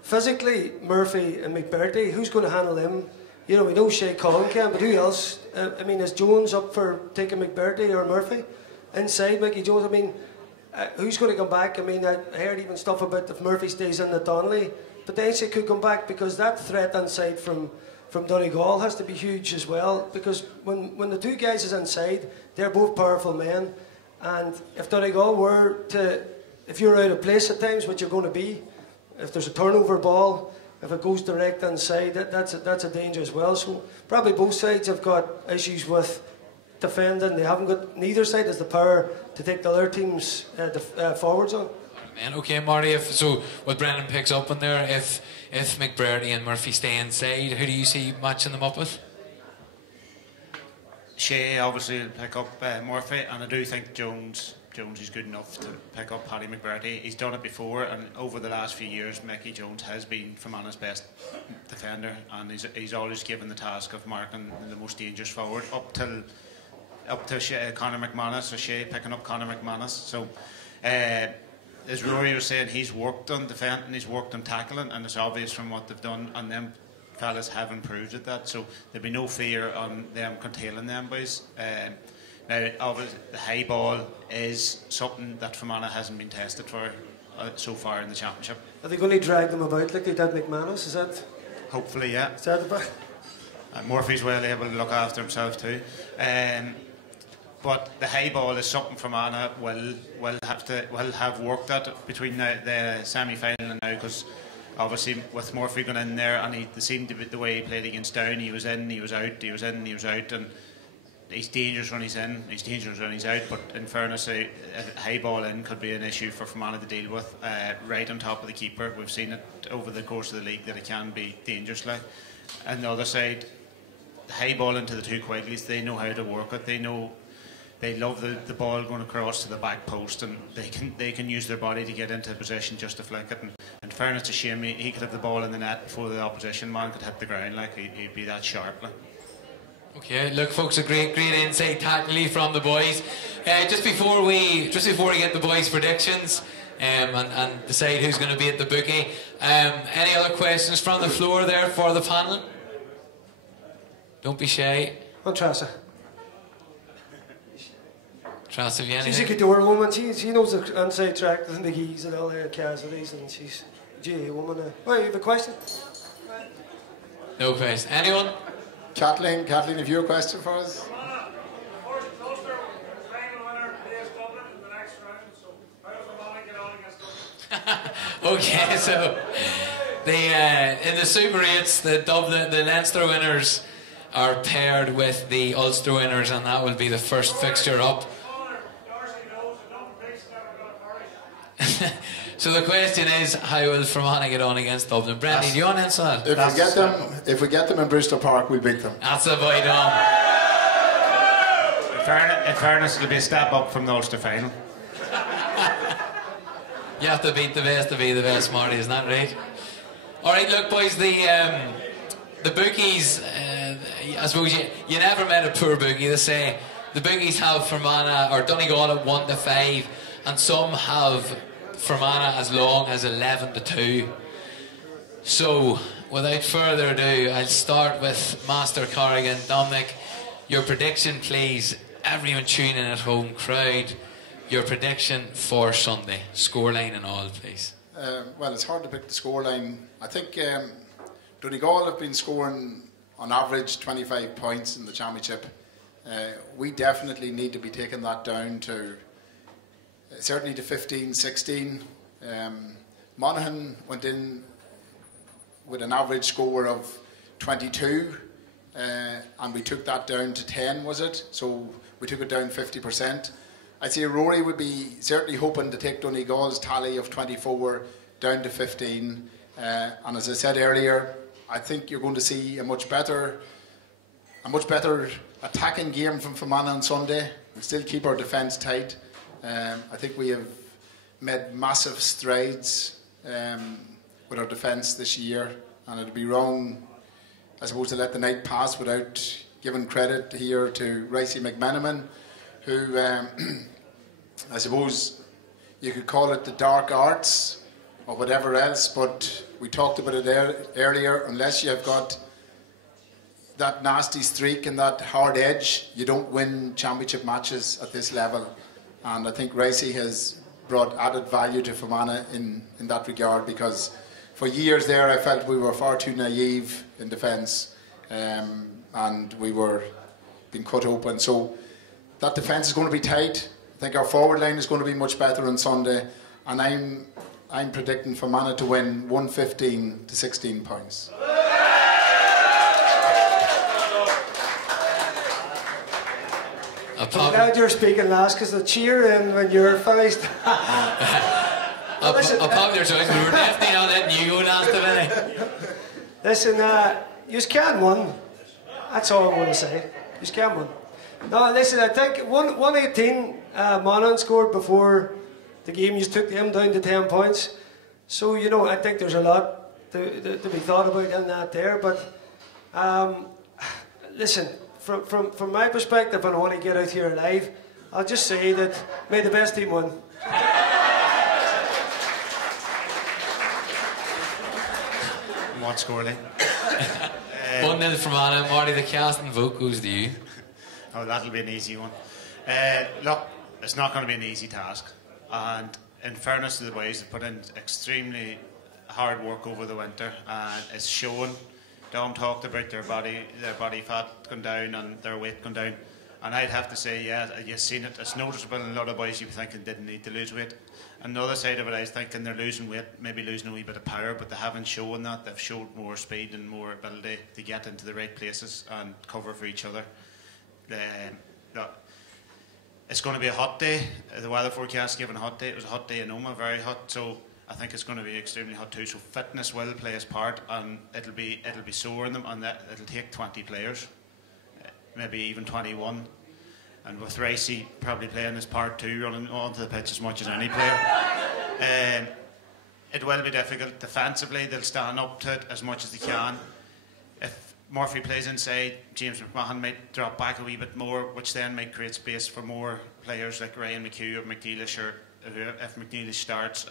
Physically, Murphy and McBurdy, who's going to handle them? We know Shea Collin can, but who else? Is Jones up for taking McBurdy or Murphy? Inside Mickey Jones, who's going to come back? I heard even stuff about if Murphy stays in the Donnelly, potentially could come back, because that threat inside from Donegal has to be huge as well, because when the two guys is inside, they're both powerful men, and if Donegal were to, if you're out of place at times, which you're going to be, if there's a turnover ball, if it goes direct inside, that's a danger as well. So probably both sides have got issues with defending. They haven't got, neither side has the power to take the other team's forwards on. Man, okay, Marty. So what Brendan picks up on there, if McBurdy and Murphy stay inside, who do you see matching them up with? Shea obviously will pick up Murphy, and I do think Jones is good enough to pick up Paddy McBurdy. He's done it before, and over the last few years, Mickey Jones has been Fermanagh's best defender, and he's always given the task of marking the most dangerous forward up to Conor McManus, or Shea picking up Conor McManus. So, as Rory was saying, he's worked on defending, he's worked on tackling, and it's obvious from what they've done, and them fellas have improved at that. So there'll be no fear on them curtailing them boys. Now, obviously, the high ball is something that Fermanagh hasn't been tested for so far in the championship. Are they going to drag them about like they did McManus? Is that? Hopefully, yeah. Is that about? Murphy's well able to look after himself too. But the high ball is something Fermanagh will have worked at between the semi-final and now, because obviously with Murphy going in there, and they seemed to be the way he played against Down, he was in, he was out, he was in, he was out, and he's dangerous when he's in, he's dangerous when he's out. But in fairness, a high ball in could be an issue for Fermanagh to deal with, right on top of the keeper. We've seen it over the course of the league that it can be dangerous. Like, and the other side, the high ball into the two Quigleys, they know how to work it. They know. They love the ball going across to the back post, and they can use their body to get into position just to flick it. And in fairness to Shamey, he could have the ball in the net before the opposition man could hit the ground. Like he'd be that sharp. Like. Okay, look, folks, a great insight tactically from the boys. Just before we get the boys' predictions and decide who's going to be at the bookie, any other questions from the floor there for the panel? Don't be shy. On Trassa. Trassa, have you anything? She's a good door woman. She knows the inside track and the geese and all the casualties, and she's a GA woman. Oh, you have a question? No question. Anyone? Kathleen, have you a question for us? Ulster final winner plays Dublin in the next round, so how does Fermanagh get on Okay, so in the Super 8s, the Leinster winners are paired with the Ulster winners, and that will be the first fixture up. So the question is, how will Fermanagh get on against Dublin? Brendan, do you want to answer that? If we get them in Bristol Park, we'll beat them. That's a boy done. In fairness, it'll be a step up from the Ulster final. You have to beat the best to be the best, Marty, isn't that right? Alright, look boys, the bookies, I suppose you never met a poor bookie. They say the bookies have Fermanagh or Donegal at 1-5, and some have Fermanagh as long as 11-2. So, without further ado, I'll start with Master Corrigan. Dominic, your prediction please. Everyone tuning at home, crowd, your prediction for Sunday, scoreline and all, please. Well, it's hard to pick the scoreline. I think Donegal have been scoring on average 25 points in the championship. We definitely need to be taking that down to certainly to 15, 16. Monaghan went in with an average score of 22, and we took that down to 10, was it? So we took it down 50%. I'd say Rory would be certainly hoping to take Donegal's tally of 24 down to 15. And as I said earlier, I think you're going to see a much better attacking game from Fermanagh on Sunday. We'll still keep our defence tight. I think we have made massive strides with our defence this year, and it'd be wrong, I suppose, to let the night pass without giving credit here to Ricey McMenamin, who I suppose you could call it the dark arts or whatever else, but we talked about it earlier. Unless you have got that nasty streak and that hard edge, you don't win championship matches at this level. And I think Ricey has brought added value to Fermanagh in that regard, because for years there I felt we were far too naive in defence, and we were being cut open. So that defence is going to be tight. I think our forward line is going to be much better on Sunday, and I'm predicting Fermanagh to win 115 to 16 points. I'm glad you're speaking last, because the cheering when you're finished. A popular choice. We were definitely not letting you go last a minute. Listen, you can win. That's all I want to say. You can win. No, listen, I think 118 Monaghan scored before the game. You took them down to 10 points. So, you know, I think there's a lot to be thought about in that there. But, listen, from my perspective, and I want to get out here alive, I'll just say that may the best team win. What scoreline? 1-0 Fermanagh. Marty, the casting vote goes to you. Oh, that'll be an easy one. Look, it's not going to be an easy task, and in fairness to the boys, they've put in extremely hard work over the winter, and it's showing. Dom talked about their body fat going down and their weight going down, and I'd have to say, yeah, you've seen it. It's noticeable in a lot of boys you thinking didn't need to lose weight. Another side of it, I was thinking they're losing weight, maybe losing a wee bit of power, but they haven't shown that. They've showed more speed and more ability to get into the right places and cover for each other. Look, it's going to be a hot day. The weather forecast gave a hot day. It was a hot day in Oma, very hot. So I think it's going to be extremely hot too. So fitness will play its part, and it'll be sore in them, and it'll take 20 players, maybe even 21. And with Ricey probably playing his part too, running onto the pitch as much as any player. It will be difficult. Defensively, they'll stand up to it as much as they can. If Murphy plays inside, James McMahon might drop back a wee bit more, which then might create space for more players like Ryan McHugh or McNeilish, or if McNeilish starts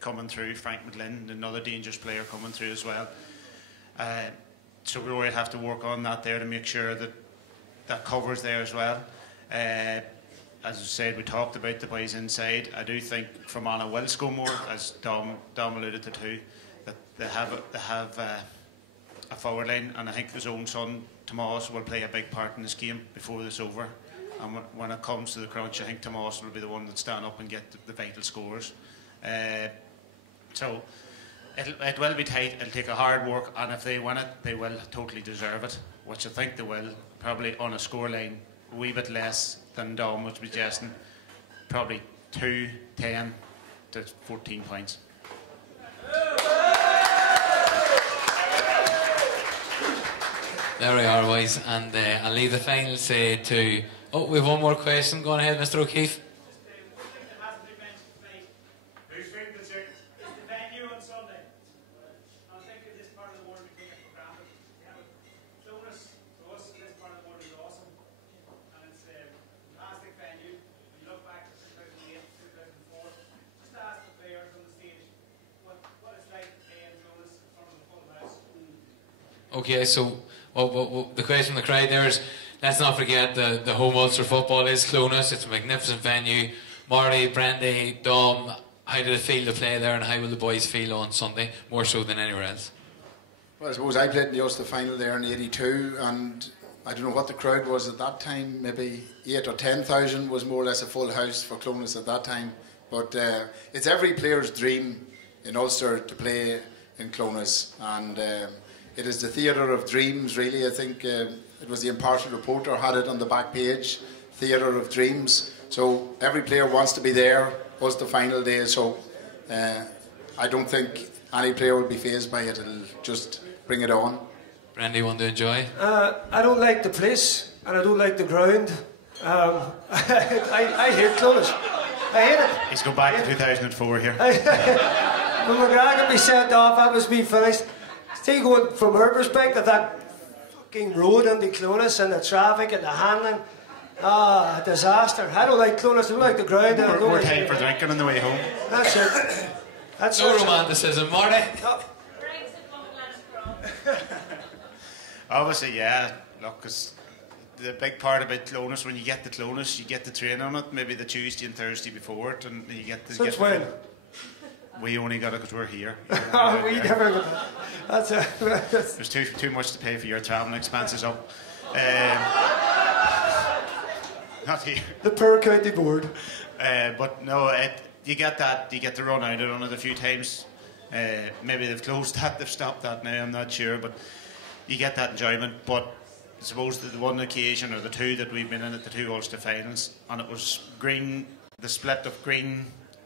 coming through, Frank McLean, another dangerous player coming through as well. So we will have to work on that there to make sure that covers there as well. As I said, we talked about the boys inside. I do think Fermanagh will score more, as Dom alluded to too. That they have a forward line, and I think his own son Tomas will play a big part in this game before this over. And when it comes to the crunch, I think Tomas will be the one that stand up and get the vital scores. So it will be tight. It'll take a hard work, and if they win it, they will totally deserve it, which I think they will. Probably on a scoreline a wee bit less than Dom was suggesting. Probably 2-10 to 14 points. There we are, boys, and I'll leave the final say to... Oh, we have one more question. Go on ahead, Mr. O'Keefe. Who's feeding the chicken? It's the venue on Sunday. I think in this part of the world we take it for granted. Clonus, to us, in this part of the world is awesome. And it's a fantastic venue. When you look back to 2008, 2004, just ask the players on the stage what it's like to play in Clonus in front of a full house. Okay, so the question from the crowd there is, let's not forget the home Ulster football is Clonus. It's a magnificent venue. Marty, Brandy, Dom, how did it feel to play there, and how will the boys feel on Sunday, more so than anywhere else? Well, I suppose I played in the Ulster final there in '82, and I don't know what the crowd was at that time, maybe 8,000 or 10,000 was more or less a full house for Clonus at that time. But it's every player's dream in Ulster to play in Clonus, and it is the theatre of dreams, really. I think it was the Impartial Reporter had it on the back page, theatre of dreams. So every player wants to be there. Was the final day, so I don't think any player will be fazed by it. It'll just bring it on. Brandy, want to enjoy? I don't like the place, and I don't like the ground. I hate Clonus. I hate it. He's gone back to 2004 here. When McGrath can be sent off, that was me finished. Still going from her perspective, that fucking road into Clonus and the traffic and the handling. Ah, disaster. I don't like Clonus, I don't like the ground. More time for drinking on the way home. That's it. That's no romanticism, Marty. No. Obviously, yeah. Look, because the big part about Clonus, when you get the Clonus, you get the train on it, maybe the Tuesday and Thursday before it, and you get the... Since when? We only got it because we're here. We never got it. That's it. There's too much to pay for your travelling expenses up. Not here. The poor county board. But no, you get that. You get to run out on it a few times. Maybe they've closed that, they've stopped that now. I'm not sure, but you get that enjoyment. But I suppose the one occasion or the two that we've been in at the two Ulster finals, and it was green. The split of green,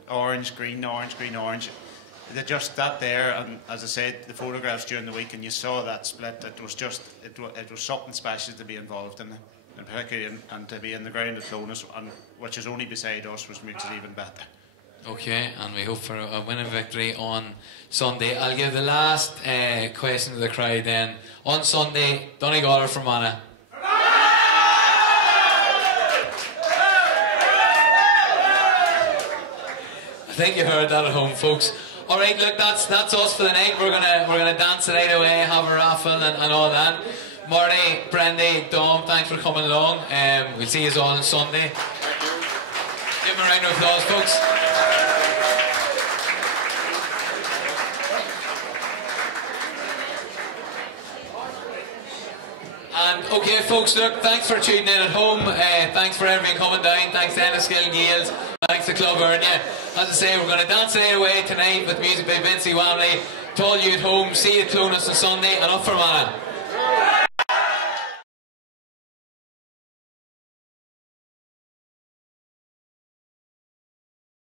orange, green, orange, green, orange. They just that there, and as I said, the photographs during the week, and you saw that split. It was just it was something special to be involved in. And particularly and to be in the ground at Clonus, and which is only beside us, which makes it even better. Okay, and we hope for a winning victory on Sunday. I'll give the last question to the crowd then. On Sunday, Donegal or Fermanagh? I think you heard that at home, folks. All right, look, that's us for the night. We're gonna dance the night away, have a raffle and all that. Marty, Brandy, Dom, thanks for coming along. We'll see you all on Sunday. Give them a round of applause, folks. And okay, folks, look, thanks for tuning in at home. Thanks for everyone coming down. Thanks to Enniskillen Gaels. Thanks to Club Eirne. As I say, we're going to dance the night away tonight with music by Vincey Wamley. To all you at home, see you at Clonus on Sunday and up for Fermanagh.